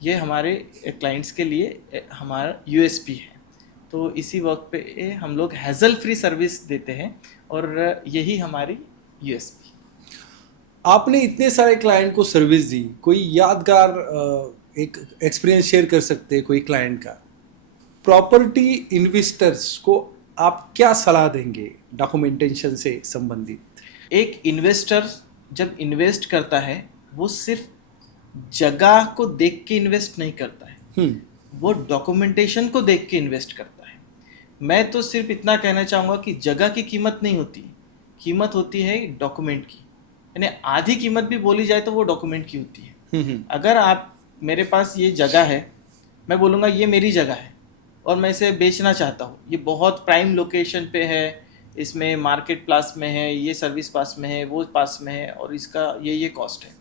ये हमारे क्लाइंट्स के लिए हमारा यूएसपी है। तो इसी वक्त पे हम लोग हैज़ल फ्री सर्विस देते हैं, और यही हमारी यूएसपी। आपने इतने सारे क्लाइंट को सर्विस दी, कोई यादगार एक एक्सपीरियंस शेयर कर सकते हैं कोई क्लाइंट का? प्रॉपर्टी इन्वेस्टर्स को आप क्या सलाह देंगे डॉक्यूमेंटेशन से संबंधित? एक इन्वेस्टर जब इन्वेस्ट करता है, वो सिर्फ जगह को देख के इन्वेस्ट नहीं करता है, वो डॉक्यूमेंटेशन को देख के इन्वेस्ट करता है। मैं तो सिर्फ इतना कहना चाहूँगा कि जगह की कीमत नहीं होती, कीमत होती है डॉक्यूमेंट की। यानी आधी कीमत भी बोली जाए तो वो डॉक्यूमेंट की होती है। अगर आप, मेरे पास ये जगह है, मैं बोलूँगा ये मेरी जगह है और मैं इसे बेचना चाहता हूँ, ये बहुत प्राइम लोकेशन पे है, इसमें मार्केट प्लास में है, ये सर्विस पास में है, वो पास में है, और इसका ये कॉस्ट है।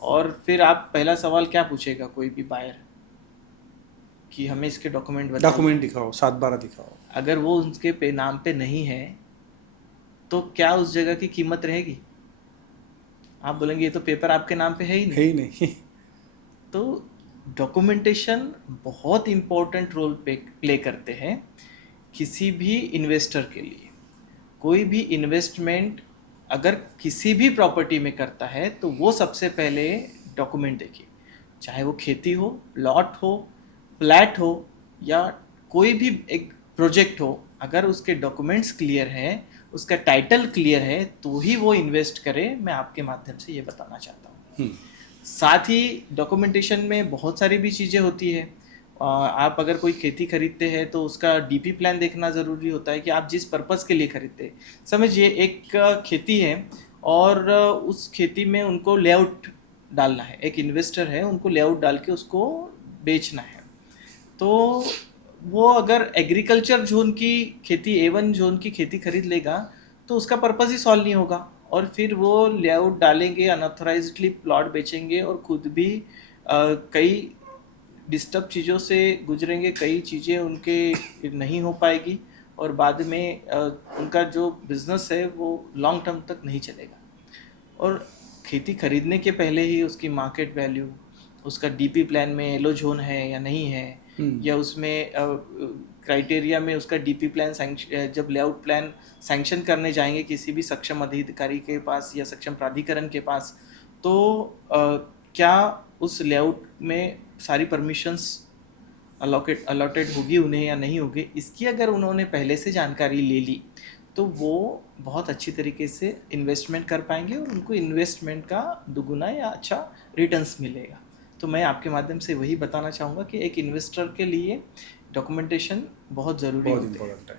और फिर आप पहला सवाल क्या पूछेगा कोई भी बायर, कि हमें इसके डॉक्यूमेंट दिखाओ, 712 दिखाओ। अगर वो उनके नाम पे नहीं है तो क्या उस जगह की कीमत रहेगी? आप बोलेंगे ये तो पेपर आपके नाम पे है ही नहीं। नहीं। तो डॉक्यूमेंटेशन बहुत इम्पोर्टेंट रोल प्ले करते हैं किसी भी इन्वेस्टर के लिए। कोई भी इन्वेस्टमेंट अगर किसी भी प्रॉपर्टी में करता है तो वो सबसे पहले डॉक्यूमेंट देखिए, चाहे वो खेती हो, प्लॉट हो, फ्लैट हो या कोई भी एक प्रोजेक्ट हो। अगर उसके डॉक्यूमेंट्स क्लियर हैं, उसका टाइटल क्लियर है, तो ही वो इन्वेस्ट करे। मैं आपके माध्यम से ये बताना चाहता हूँ। साथ ही डॉक्यूमेंटेशन में बहुत सारी भी चीज़ें होती है। आप अगर कोई खेती खरीदते हैं तो उसका डीपी प्लान देखना ज़रूरी होता है कि आप जिस पर्पज़ के लिए खरीदते हैं। समझिए एक खेती है और उस खेती में उनको लेआउट डालना है, एक इन्वेस्टर है, उनको लेआउट डाल के उसको बेचना है। तो वो अगर एग्रीकल्चर जोन की खेती, A1 जोन की खेती खरीद लेगा तो उसका पर्पज़ ही सॉल्व नहीं होगा, और फिर वो लेआउट डालेंगे, अनऑथराइज्डली प्लॉट बेचेंगे और खुद भी कई डिस्टर्ब चीज़ों से गुजरेंगे, कई चीज़ें उनके नहीं हो पाएगी और बाद में उनका जो बिज़नेस है वो लॉन्ग टर्म तक नहीं चलेगा। और खेती खरीदने के पहले ही उसकी मार्केट वैल्यू, उसका डीपी प्लान में येलो जोन है या नहीं है, या उसमें क्राइटेरिया में उसका डीपी प्लान जब लेआउट प्लान सैंक्शन करने जाएंगे किसी भी सक्षम अधिकारी के पास या सक्षम प्राधिकरण के पास, तो क्या उस लेआउट में सारी परमिशंस अलॉटेड होगी उन्हें या नहीं होगी, इसकी अगर उन्होंने पहले से जानकारी ले ली तो वो बहुत अच्छी तरीके से इन्वेस्टमेंट कर पाएंगे और उनको इन्वेस्टमेंट का दुगुना या अच्छा रिटर्न्स मिलेगा। तो मैं आपके माध्यम से वही बताना चाहूँगा कि एक इन्वेस्टर के लिए डॉक्यूमेंटेशन बहुत ज़रूरी होती है।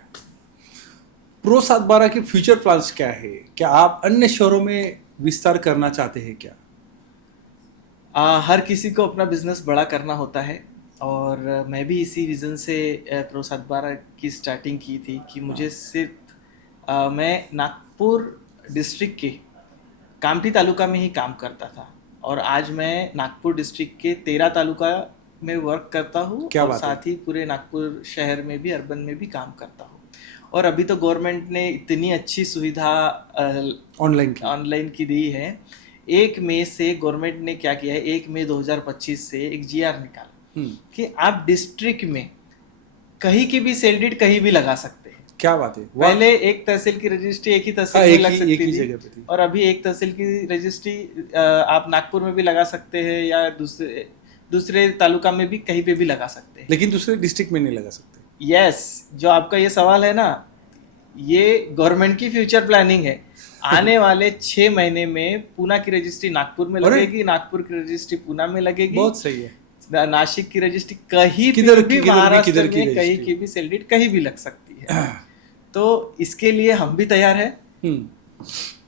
प्रो 7/12 के फ्यूचर प्लान्स क्या है? क्या आप अन्य शहरों में विस्तार करना चाहते हैं क्या? हर किसी को अपना बिजनेस बड़ा करना होता है और मैं भी इसी विज़न से प्रो 7/12 की स्टार्टिंग की थी कि मुझे सिर्फ मैं नागपुर डिस्ट्रिक्ट के कामठी तालुका में ही काम करता था और आज मैं नागपुर डिस्ट्रिक्ट के 13 तालुका में वर्क करता हूँ और साथ ही पूरे नागपुर शहर में भी, अर्बन में भी काम करता हूँ। और अभी तो गवर्नमेंट ने इतनी अच्छी सुविधा ऑनलाइन की दी है। 1 मई से गवर्नमेंट ने क्या किया है, 1 मई 2025 से एक GR निकाला कि आप डिस्ट्रिक्ट में कहीं की भी सेल डीड कहीं भी लगा सकते हैं। क्या बात है! पहले एक तहसील की रजिस्ट्री एक ही तहसील में लग सकती थी और अभी एक तहसील की रजिस्ट्री आप नागपुर में भी लगा सकते हैं या दूसरे तालुका में भी कहीं पे भी लगा सकते हैं, लेकिन दूसरे डिस्ट्रिक्ट में नहीं लगा सकते। यस, जो आपका ये सवाल है ना, ये गवर्नमेंट की फ्यूचर प्लानिंग है। आने वाले 6 महीने में पूना की रजिस्ट्री नागपुर में लगेगी, नागपुर की रजिस्ट्री पूना में लगेगी। बहुत सही है। नासिक की रजिस्ट्री कहीं भी महाराष्ट्र में कहीं की भी सेल डीड कहीं भी लग सकती है। तो इसके लिए हम भी तैयार हैं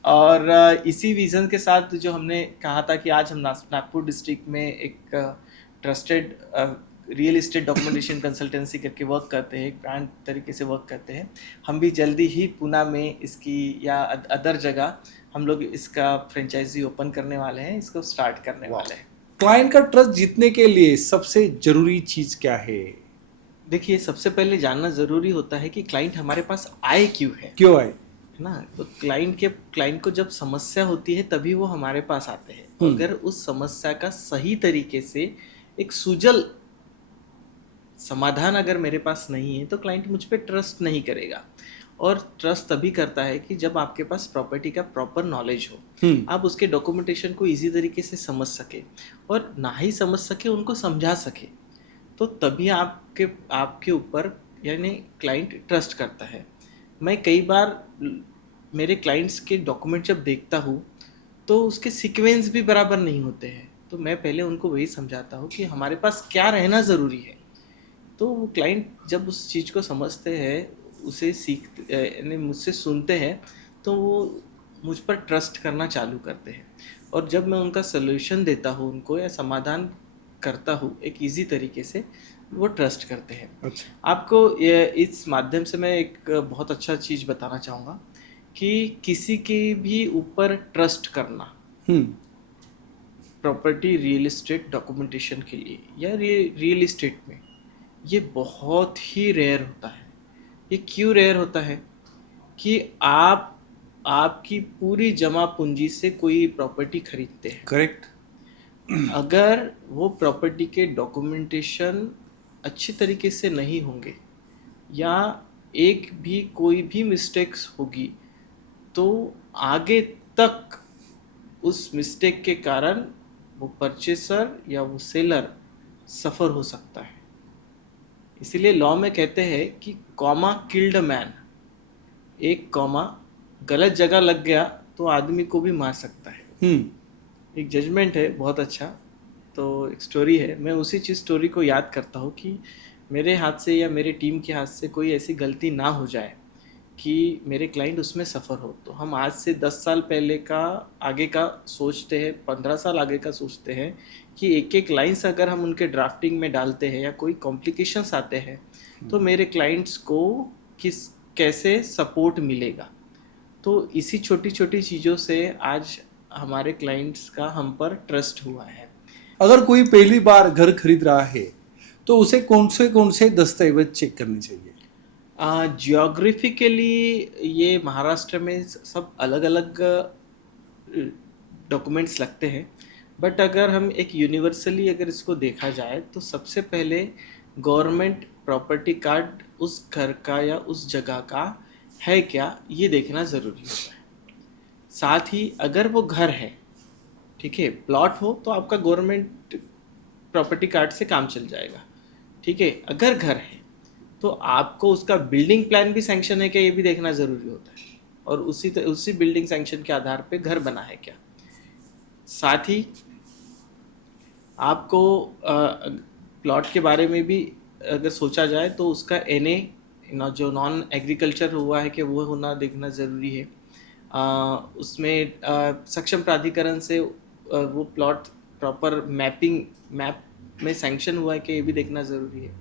और इसी विजन के साथ जो हमने कहा था कि आज हम नागपुर डिस्ट्रिक्ट में एक trusted real estate documentation consultancy करके वर्क करते हैं, ब्रांड तरीके से वर्क करते हैं। हम भी जल्दी ही पुणे में इसकी या अदर जगह हम लोग इसका फ्रेंचाइजी ओपन करने वाले हैं, इसको स्टार्ट करने वाले हैं। क्लाइंट का ट्रस्ट जीतने के लिए सबसे जरूरी चीज क्या है? देखिए, सबसे पहले जानना जरूरी होता है कि क्लाइंट हमारे पास आए क्यों है ना। तो क्लाइंट को जब समस्या होती है तभी वो हमारे पास आते हैं। अगर उस समस्या का सही तरीके से एक सुजल समाधान अगर मेरे पास नहीं है तो क्लाइंट मुझ पर ट्रस्ट नहीं करेगा। और ट्रस्ट तभी करता है कि जब आपके पास प्रॉपर्टी का प्रॉपर नॉलेज हो, आप उसके डॉक्यूमेंटेशन को इजी तरीके से समझ सके और ना ही समझ सके उनको समझा सके, तो तभी आपके ऊपर यानी क्लाइंट ट्रस्ट करता है। मैं कई बार मेरे क्लाइंट्स के डॉक्यूमेंट जब देखता हूँ तो उसके सीक्वेंस भी बराबर नहीं होते हैं, तो मैं पहले उनको वही समझाता हूँ कि हमारे पास क्या रहना ज़रूरी है। तो वो क्लाइंट जब उस चीज़ को समझते हैं, उसे सीखते यानी मुझसे सुनते हैं, तो वो मुझ पर ट्रस्ट करना चालू करते हैं। और जब मैं उनका सलूशन देता हूँ उनको या समाधान करता हूँ एक इजी तरीके से, वो ट्रस्ट करते हैं। अच्छा। आपको इस माध्यम से मैं एक बहुत अच्छा चीज़ बताना चाहूँगा कि किसी के भी ऊपर ट्रस्ट करना प्रॉपर्टी रियल इस्टेट डॉक्यूमेंटेशन के लिए या रियल इस्टेट में, ये बहुत ही रेयर होता है। ये क्यों रेयर होता है कि आपकी पूरी जमा पूंजी से कोई प्रॉपर्टी खरीदते हैं। करेक्ट। अगर वो प्रॉपर्टी के डॉक्यूमेंटेशन अच्छी तरीके से नहीं होंगे या एक भी कोई भी मिस्टेक्स होगी तो आगे तक उस मिस्टेक के कारण वो परचेसर या वो सेलर सफ़र हो सकता है। इसीलिए लॉ में कहते हैं कि कॉमा किल्ड मैन, एक कॉमा गलत जगह लग गया तो आदमी को भी मार सकता है। एक जजमेंट है बहुत अच्छा। तो एक स्टोरी है, मैं उसी चीज़ स्टोरी को याद करता हूँ कि मेरे हाथ से या मेरे टीम के हाथ से कोई ऐसी गलती ना हो जाए कि मेरे क्लाइंट उसमें सफ़र हो। तो हम आज से 10 साल पहले का आगे का सोचते हैं, 15 साल आगे का सोचते हैं कि एक एक लाइन्स अगर हम उनके ड्राफ्टिंग में डालते हैं या कोई कॉम्प्लिकेशंस आते हैं तो मेरे क्लाइंट्स को कैसे सपोर्ट मिलेगा। तो इसी छोटी छोटी चीज़ों से आज हमारे क्लाइंट्स का हम पर ट्रस्ट हुआ है। अगर कोई पहली बार घर खरीद रहा है तो उसे कौन से दस्तावेज चेक करने चाहिए? जियोग्राफिकली ये महाराष्ट्र में सब अलग अलग डॉक्यूमेंट्स लगते हैं, बट अगर हम एक यूनिवर्सली अगर इसको देखा जाए तो सबसे पहले गवर्नमेंट प्रॉपर्टी कार्ड उस घर का या उस जगह का है क्या, ये देखना ज़रूरी होता है। साथ ही अगर वो घर है, ठीक है, प्लॉट हो तो आपका गवर्नमेंट प्रॉपर्टी कार्ड से काम चल जाएगा, ठीक है। अगर घर है तो आपको उसका बिल्डिंग प्लान भी सैंक्शन है क्या, ये भी देखना ज़रूरी होता है, और उसी बिल्डिंग सैंक्शन के आधार पे घर बना है क्या। साथ ही आपको प्लॉट के बारे में भी अगर सोचा जाए तो उसका एनए जो नॉन एग्रीकल्चर हुआ है कि वो होना देखना ज़रूरी है। उसमें सक्षम प्राधिकरण से वो प्लॉट प्रॉपर मैप में सैंक्शन हुआ है कि ये भी देखना ज़रूरी है,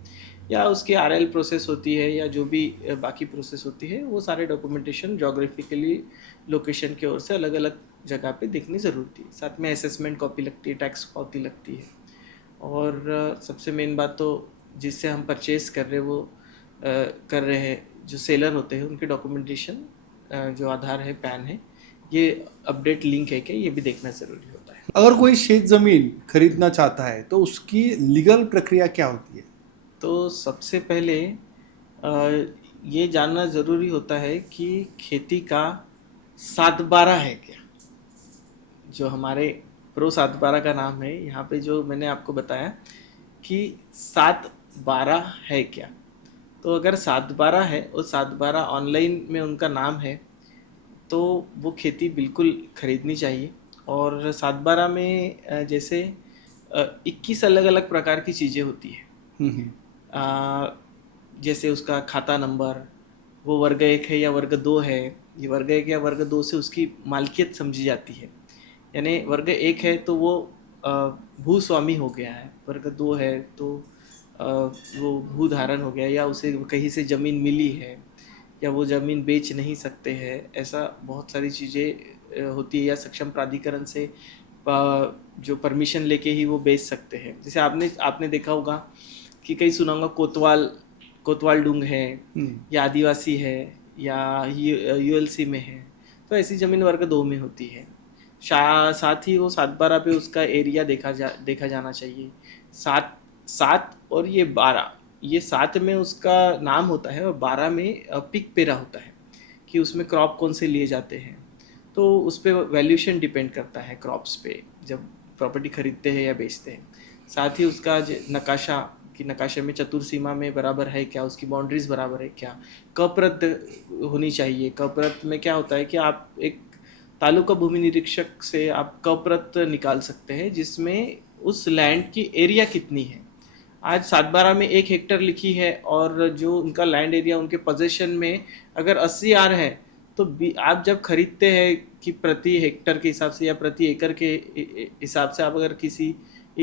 या उसकी आरएल प्रोसेस होती है या जो भी बाकी प्रोसेस होती है, वो सारे डॉक्यूमेंटेशन जोग्राफिकली लोकेशन की ओर से अलग अलग जगह पे देखनी ज़रूरी है। साथ में असेसमेंट कॉपी लगती है, टैक्स कॉपी लगती है, और सबसे मेन बात तो जिससे हम परचेज़ कर रहे हैं जो सेलर होते हैं उनके डॉक्यूमेंटेशन जो आधार है, पैन है, ये अपडेट लिंक है क्या, ये भी देखना ज़रूरी होता है। अगर कोई शेत ज़मीन खरीदना चाहता है तो उसकी लीगल प्रक्रिया क्या होती है? तो सबसे पहले ये जानना ज़रूरी होता है कि खेती का 7/12 है क्या, जो हमारे प्रो 7/12 का नाम है। यहाँ पे जो मैंने आपको बताया कि 7/12 है क्या, तो अगर 7/12 है और 7/12 ऑनलाइन में उनका नाम है तो वो खेती बिल्कुल खरीदनी चाहिए। और 7/12 में जैसे 21 अलग अलग प्रकार की चीज़ें होती है। जैसे उसका खाता नंबर, वो वर्ग 1 है या वर्ग 2 है, ये वर्ग 1 या वर्ग 2 से उसकी मालकियत समझी जाती है। यानी वर्ग 1 है तो वो भूस्वामी हो गया है, वर्ग 2 है तो वो भूधारन हो गया, या उसे कहीं से ज़मीन मिली है या वो ज़मीन बेच नहीं सकते हैं, ऐसा बहुत सारी चीज़ें होती है। या सक्षम प्राधिकरण से जो परमिशन लेके ही वो बेच सकते हैं। जैसे आपने देखा होगा कि कई सुना होगा कोतवाल डूंग है या आदिवासी है या यूएलसी में है, तो ऐसी ज़मीन वर्ग 2 में होती है। साथ ही वो 7/12 पे उसका एरिया देखा जाना चाहिए। 7 और ये 12, ये 7 में उसका नाम होता है और 12 में पिक पेरा होता है कि उसमें क्रॉप कौन से लिए जाते हैं। तो उस पर वैल्यूशन डिपेंड करता है क्रॉप्स पे जब प्रॉपर्टी खरीदते हैं या बेचते हैं। साथ ही उसका नकाशा, कि नकाशे में चतुर्सीमा में बराबर है क्या, उसकी बाउंड्रीज बराबर है क्या, कप्रत होनी चाहिए। कप्रत में क्या होता है कि आप एक तालुका भूमि निरीक्षक से आप कप्रत निकाल सकते हैं जिसमें उस लैंड की एरिया कितनी है। आज 7/12 में 1 हेक्टर लिखी है और जो उनका लैंड एरिया उनके पोजीशन में अगर 80 आर है, तो आप जब खरीदते हैं कि प्रति हेक्टर के हिसाब से या प्रति एकड़ के हिसाब से आप अगर किसी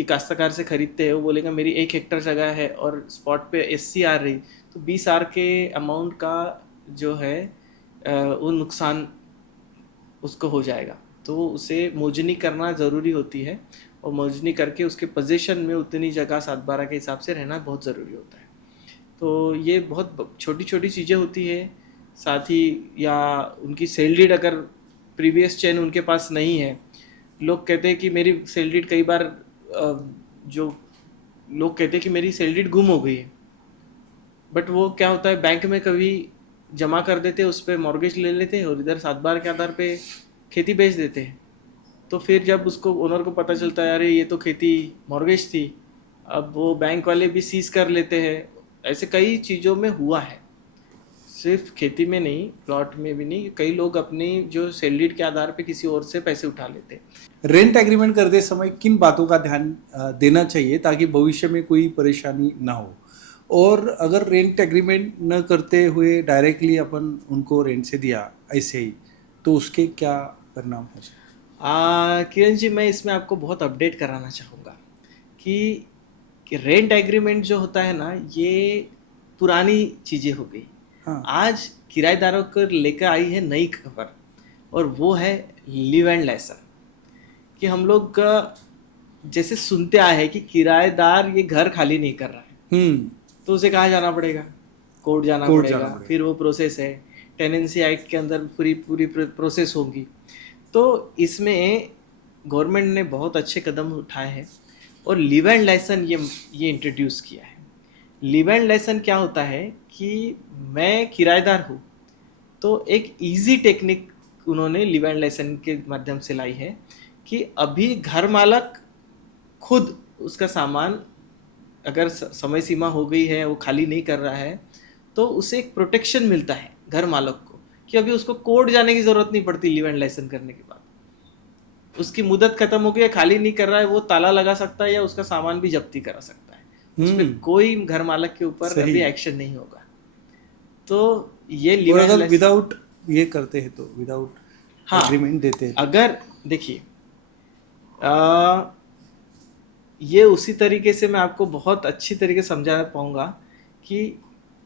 काश्तकार से खरीदते हैं, वो बोलेगा मेरी 1 हेक्टर जगह है और स्पॉट पे 80 आर रही, तो 20 आर के अमाउंट का जो है वो नुकसान उसको हो जाएगा। तो उसे मोजनी करना ज़रूरी होती है और मोजनी करके उसके पोजीशन में उतनी जगह 7/12 के हिसाब से रहना बहुत ज़रूरी होता है। तो ये बहुत छोटी छोटी चीज़ें होती है। साथ ही या उनकी सेल डीड अगर प्रीवियस चेन उनके पास नहीं है, लोग कहते हैं कि मेरी सेल डीड कई बार जो लोग कहते हैं कि मेरी सैलरी गुम हो गई है, बट वो क्या होता है, बैंक में कभी जमा कर देते, उस पर मॉर्गेज ले लेते हैं और इधर 7 बार के आधार पे खेती बेच देते हैं। तो फिर जब उसको ओनर को पता चलता है अरे ये तो खेती मॉर्गेज थी, अब वो बैंक वाले भी सीज कर लेते हैं। ऐसे कई चीज़ों में हुआ है, सिर्फ खेती में नहीं, प्लॉट में भी नहीं, कई लोग अपनी जो सैलरी के आधार पे किसी और से पैसे उठा लेते हैं। रेंट एग्रीमेंट करते समय किन बातों का ध्यान देना चाहिए ताकि भविष्य में कोई परेशानी ना हो? और अगर रेंट एग्रीमेंट न करते हुए डायरेक्टली अपन उनको रेंट से दिया ऐसे ही, तो उसके क्या परिणाम हो सकते? किरण जी, मैं इसमें आपको बहुत अपडेट कराना चाहूँगा कि रेंट एग्रीमेंट जो होता है ना, ये पुरानी चीज़ें हो गई। हाँ। आज किराएदारों को लेकर आई है नई खबर, और वो है लिव एंड लाइसन। कि हम लोग जैसे सुनते आए हैं कि किराएदार ये घर खाली नहीं कर रहा है, तो उसे कहाँ जाना पड़ेगा? कोर्ट जाना पड़ेगा। फिर वो प्रोसेस है, टेनेंसी एक्ट के अंदर पूरी पूरी प्रोसेस होगी। तो इसमें गवर्नमेंट ने बहुत अच्छे कदम उठाए हैं और लिव एंड लाइसन ये इंट्रोड्यूस किया है। लिव एंड लाइसन क्या होता है कि मैं किराएदार हूँ, तो एक इजी टेक्निक उन्होंने लिव एंड लाइसन के माध्यम से लाई है कि अभी घर मालक खुद उसका सामान, अगर समय सीमा हो गई है, वो खाली नहीं कर रहा है, तो उसे एक प्रोटेक्शन मिलता है घर मालक को कि अभी उसको कोर्ट जाने की ज़रूरत नहीं पड़ती। लिव एंड लाइसन करने के बाद उसकी मुदत खत्म हो गई है, खाली नहीं कर रहा है, वो ताला लगा सकता है या उसका सामान भी जब्ती करा सकता है। उसमें कोई घर मालक के ऊपर अभी एक्शन नहीं होगा। तो ये लिव एंड लाइसन विदाउट ये करते हैं तो विदाउट एग्रीमेंट देते हैं। अगर देखिए, ये उसी तरीके से मैं आपको बहुत अच्छी तरीके से समझा पाऊंगा कि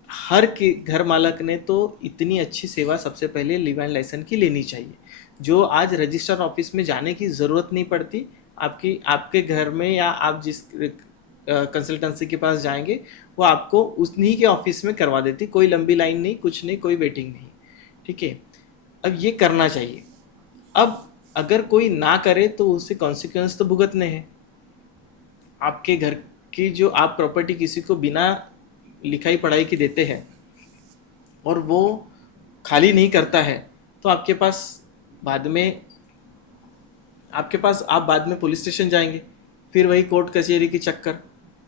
हर घर मालक ने तो इतनी अच्छी सेवा सबसे पहले लिव एंड लाइसन की लेनी चाहिए, जो आज रजिस्ट्रार ऑफिस में जाने की ज़रूरत नहीं पड़ती। आपके घर में या आप जिस कंसल्टेंसी के पास जाएंगे, वो आपको उन्हीं के ऑफिस में करवा देती। कोई लंबी लाइन नहीं, कुछ नहीं, कोई वेटिंग नहीं। ठीक है, अब ये करना चाहिए। अब अगर कोई ना करे तो उससे कॉन्सिक्वेंस तो भुगतने हैं। आपके घर की जो आप प्रॉपर्टी किसी को बिना लिखाई पढ़ाई की देते हैं और वो खाली नहीं करता है, तो आप बाद में पुलिस स्टेशन जाएंगे, फिर वही कोर्ट कचहरी की चक्कर,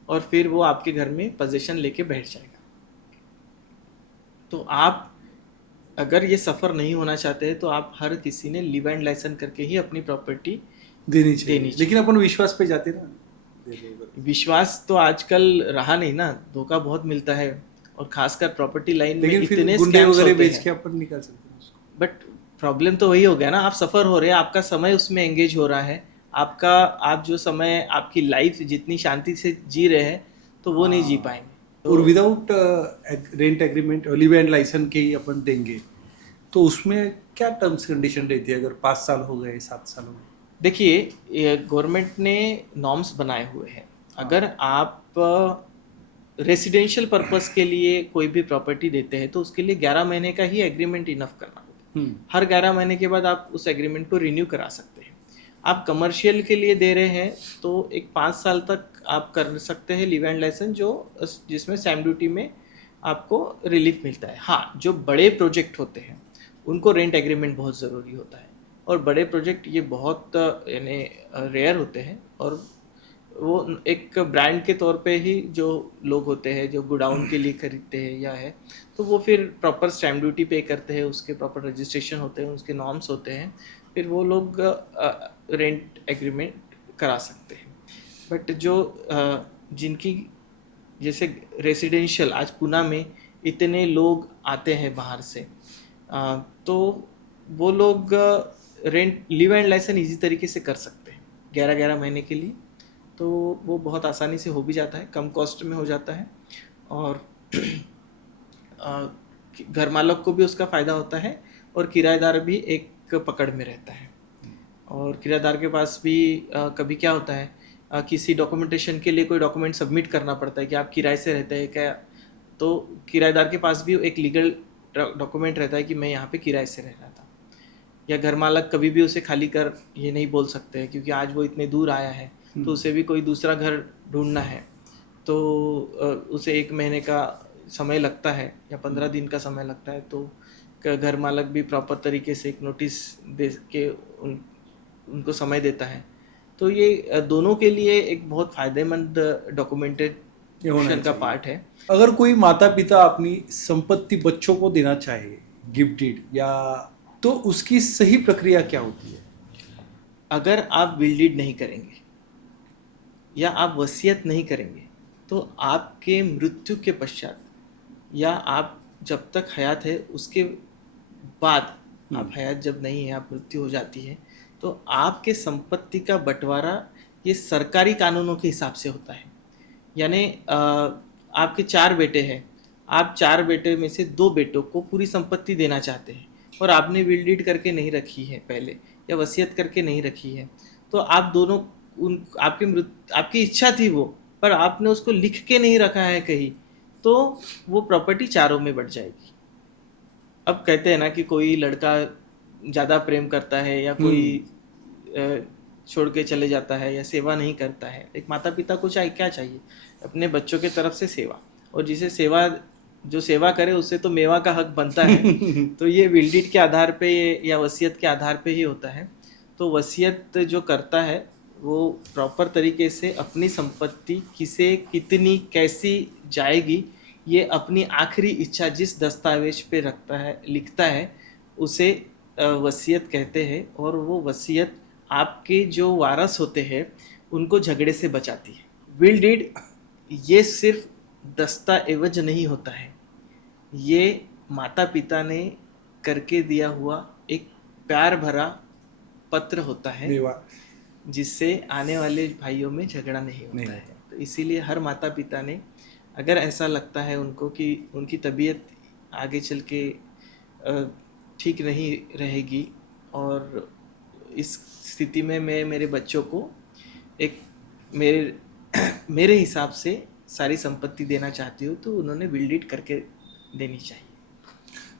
और फिर वो आपके घर में पोजीशन लेके बैठ जाएगा। तो आप अगर ये सफ़र नहीं होना चाहते हैं तो आप हर किसी ने लिव एंड लाइसन करके ही अपनी प्रॉपर्टी देनी चाहिए। लेकिन अपन विश्वास पे जाते ना, विश्वास तो आजकल रहा नहीं ना, धोखा बहुत मिलता है, और खासकर प्रॉपर्टी लाइन में इतने स्कैम्स होते हैं। बेच के अपन निकाल सकते हैं उसको। बट प्रॉब्लम तो वही हो गया ना, आप सफ़र हो रहे हैं, आपका समय उसमें एंगेज हो रहा है, आप जो समय आपकी लाइफ जितनी शांति से जी रहे हैं, तो वो नहीं जी पाएंगे। तो और without rent agreement live and licence के ही अपन देंगे, तो उसमें क्या टर्म्स कंडीशन रहती है अगर 5 साल हो गए, 7 साल हो गए? देखिए, गवर्नमेंट ने नॉर्म्स बनाए हुए हैं। अगर आप रेसिडेंशियल पर्पस के लिए कोई भी प्रॉपर्टी देते हैं तो उसके लिए 11 महीने का ही एग्रीमेंट इनफ करना होता है। हर 11 महीने के बाद आप उस एग्रीमेंट को रिन्यू करा सकते हैं। आप कमर्शियल के लिए दे रहे हैं तो एक 5 साल तक आप कर सकते हैं लिव एंड लाइसन, जिसमें स्टैम्प ड्यूटी में आपको रिलीफ मिलता है। हाँ, जो बड़े प्रोजेक्ट होते हैं उनको रेंट एग्रीमेंट बहुत ज़रूरी होता है, और बड़े प्रोजेक्ट ये बहुत यानी रेयर होते हैं, और वो एक ब्रांड के तौर पे ही जो लोग होते हैं जो गोडाउन के लिए खरीदते हैं या है, तो वो फिर प्रॉपर स्टैम्प ड्यूटी पे करते हैं, उसके प्रॉपर रजिस्ट्रेशन होते हैं, उसके नॉर्म्स होते हैं, फिर वो लोग रेंट एग्रीमेंट करा सकते हैं। बट जो जिनकी जैसे रेसिडेंशियल, आज पुणे में इतने लोग आते हैं बाहर से, तो वो लोग rent live and licence easy तरीके से कर सकते हैं 11-11 महीने के लिए। तो वो बहुत आसानी से हो भी जाता है, कम कॉस्ट में हो जाता है, और घर मालक को भी उसका फ़ायदा होता है, और किराएदार भी एक पकड़ में रहता है। और किराएदार के पास भी कभी क्या होता है, किसी डॉक्यूमेंटेशन के लिए कोई डॉक्यूमेंट सबमिट करना पड़ता है कि आप किराए से रहते हैं क्या, तो किराएदार के पास भी एक लीगल डॉक्यूमेंट रहता है कि मैं यहाँ पे किराए से रह रहा था। या घर मालक कभी भी उसे खाली कर ये नहीं बोल सकते हैं, क्योंकि आज वो इतने दूर आया है, तो उसे भी कोई दूसरा घर ढूंढना है, तो उसे 1 महीने का समय लगता है या 15 दिन का समय लगता है, तो घर मालक भी प्रॉपर तरीके से एक नोटिस दे के उनको समय देता है। तो ये दोनों के लिए एक बहुत फायदेमंद ये होना डॉक्यूमेंटेशन का चाहिए। पार्ट है। अगर कोई माता पिता अपनी संपत्ति बच्चों को देना चाहे गिफ्टेड या, तो उसकी सही प्रक्रिया क्या होती है? अगर आप विल डीड नहीं करेंगे या आप वसीयत नहीं करेंगे, तो आपके मृत्यु के पश्चात या आप जब तक हयात है उसके बाद, आप हयात जब नहीं है, आप मृत्यु हो जाती है, तो आपके संपत्ति का बंटवारा ये सरकारी कानूनों के हिसाब से होता है। यानी आपके 4 बेटे हैं, आप 4 बेटे में से 2 बेटों को पूरी संपत्ति देना चाहते हैं और आपने विल डीड करके नहीं रखी है पहले या वसीयत करके नहीं रखी है, तो आप दोनों आपकी इच्छा थी वो, पर आपने उसको लिख के नहीं रखा है कहीं, तो वो प्रॉपर्टी चारों में बट जाएगी। अब कहते हैं ना कि कोई लड़का ज़्यादा प्रेम करता है या कोई छोड़ के चले जाता है या सेवा नहीं करता है। एक माता पिता को क्या चाहिए? अपने बच्चों के तरफ से सेवा, और जिसे जो सेवा करे उसे तो मेवा का हक बनता है। तो ये विल डीड के आधार पे या वसीयत के आधार पे ही होता है। तो वसीयत जो करता है वो प्रॉपर तरीके से अपनी संपत्ति किसे कितनी कैसी जाएगी, ये अपनी आखिरी इच्छा जिस दस्तावेज पे रखता है, लिखता है, उसे वसीयत कहते हैं। और वो वसीयत आपके जो वारस होते हैं उनको झगड़े से बचाती है। विल डीड ये सिर्फ दस्तावेज नहीं होता है, ये माता पिता ने करके दिया हुआ एक प्यार भरा पत्र होता है, जिससे आने वाले भाइयों में झगड़ा नहीं होता है। तो इसीलिए हर माता पिता ने, अगर ऐसा लगता है उनको कि उनकी तबीयत आगे चल के ठीक नहीं रहेगी और इस स्थिति में मैं मेरे बच्चों को एक मेरे हिसाब से सारी संपत्ति देना चाहती हूँ, तो उन्होंने विल डीड करके देनी चाहिए।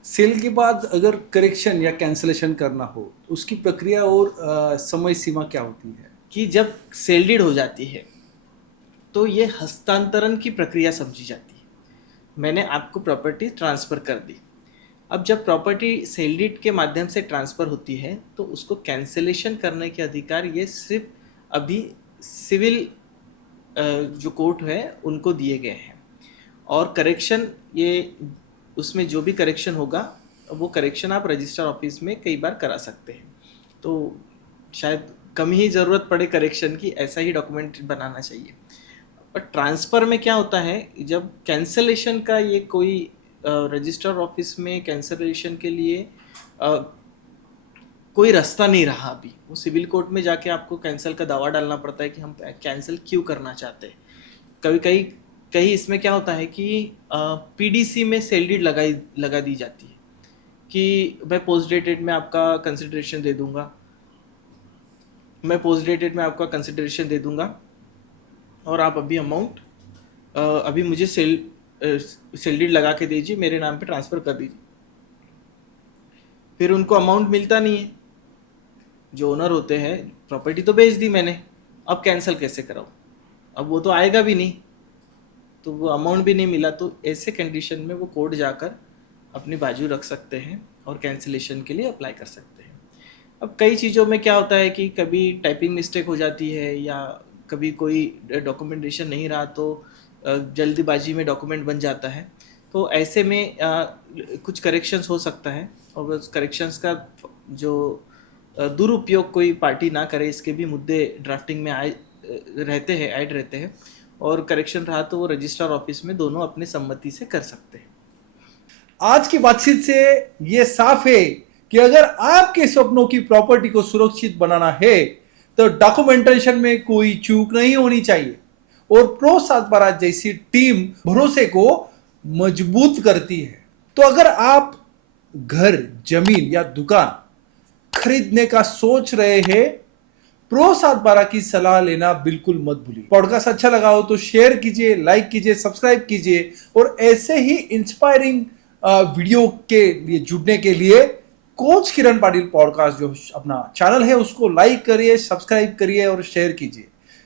सेल के बाद अगर करेक्शन या कैंसलेशन करना हो, उसकी प्रक्रिया और समय सीमा क्या होती है? कि जब सेल डीड हो जाती है तो ये हस्तांतरण की प्रक्रिया समझी जाती है। मैंने आपको प्रॉपर्टी ट्रांसफ़र कर दी। अब जब प्रॉपर्टी सेल डीड के माध्यम से ट्रांसफ़र होती है तो उसको कैंसलेशन करने के अधिकार ये सिर्फ अभी सिविल जो कोर्ट है उनको दिए गए हैं। और करेक्शन, ये उसमें जो भी करेक्शन होगा वो करेक्शन आप रजिस्टर ऑफिस में कई बार करा सकते हैं। तो शायद कम ही ज़रूरत पड़े करेक्शन की, ऐसा ही डॉक्यूमेंट बनाना चाहिए। और ट्रांसफ़र में क्या होता है, जब कैंसलेशन का ये कोई रजिस्टर ऑफिस में कैंसलेशन के लिए कोई रास्ता नहीं रहा अभी, वो सिविल कोर्ट में जाके आपको कैंसिल का दावा डालना पड़ता है कि हम कैंसिल क्यों करना चाहते हैं। कहीं इसमें क्या होता है कि पीडीसी में सेल डीड लगा दी जाती है कि मैं पोस्ट डेटेड में आपका कंसिडरेशन दे दूंगा, और आप अभी अमाउंट अभी मुझे सेल डीड लगा के दीजिए, मेरे नाम पे ट्रांसफ़र कर दीजिए। फिर उनको अमाउंट मिलता नहीं है। जो ओनर होते हैं, प्रॉपर्टी तो बेच दी मैंने, अब कैंसिल कैसे कराऊँ? अब वो तो आएगा भी नहीं, तो वो अमाउंट भी नहीं मिला। तो ऐसे कंडीशन में वो कोर्ट जाकर अपनी बाजू रख सकते हैं और कैंसिलेशन के लिए अप्लाई कर सकते हैं। अब कई चीज़ों में क्या होता है कि कभी टाइपिंग मिस्टेक हो जाती है या कभी कोई डॉक्यूमेंटेशन नहीं रहा, तो जल्दीबाजी में डॉक्यूमेंट बन जाता है। तो ऐसे में कुछ करेक्शंस हो सकता है, और उस करेक्शंस का जो दुरुपयोग कोई पार्टी ना करे, इसके भी मुद्दे ड्राफ्टिंग में ऐड रहते हैं। और करेक्शन रहा तो वो रजिस्ट्रार ऑफिस में दोनों अपने सम्मति से कर सकते हैं। आज की बातचीत से ये साफ है कि अगर आपके सपनों की प्रॉपर्टी को सुरक्षित बनाना है तो डॉक्यूमेंटेशन में कोई चूक नहीं होनी चाहिए। और प्रो 7/12 जैसी टीम भरोसे को मजबूत करती है। तो अगर आप घर, जमीन या दुकान खरीदने का सोच रहे हैं, प्रो 7/12 की सलाह लेना बिल्कुल मत भूलिए। पॉडकास्ट अच्छा लगा हो तो शेयर कीजिए, लाइक कीजिए, सब्सक्राइब कीजिए, और ऐसे ही इंस्पायरिंग वीडियो के लिए जुड़ने के लिए कोच किरण पाटिल पॉडकास्ट जो अपना चैनल है उसको लाइक करिए, सब्सक्राइब करिए और शेयर कीजिए।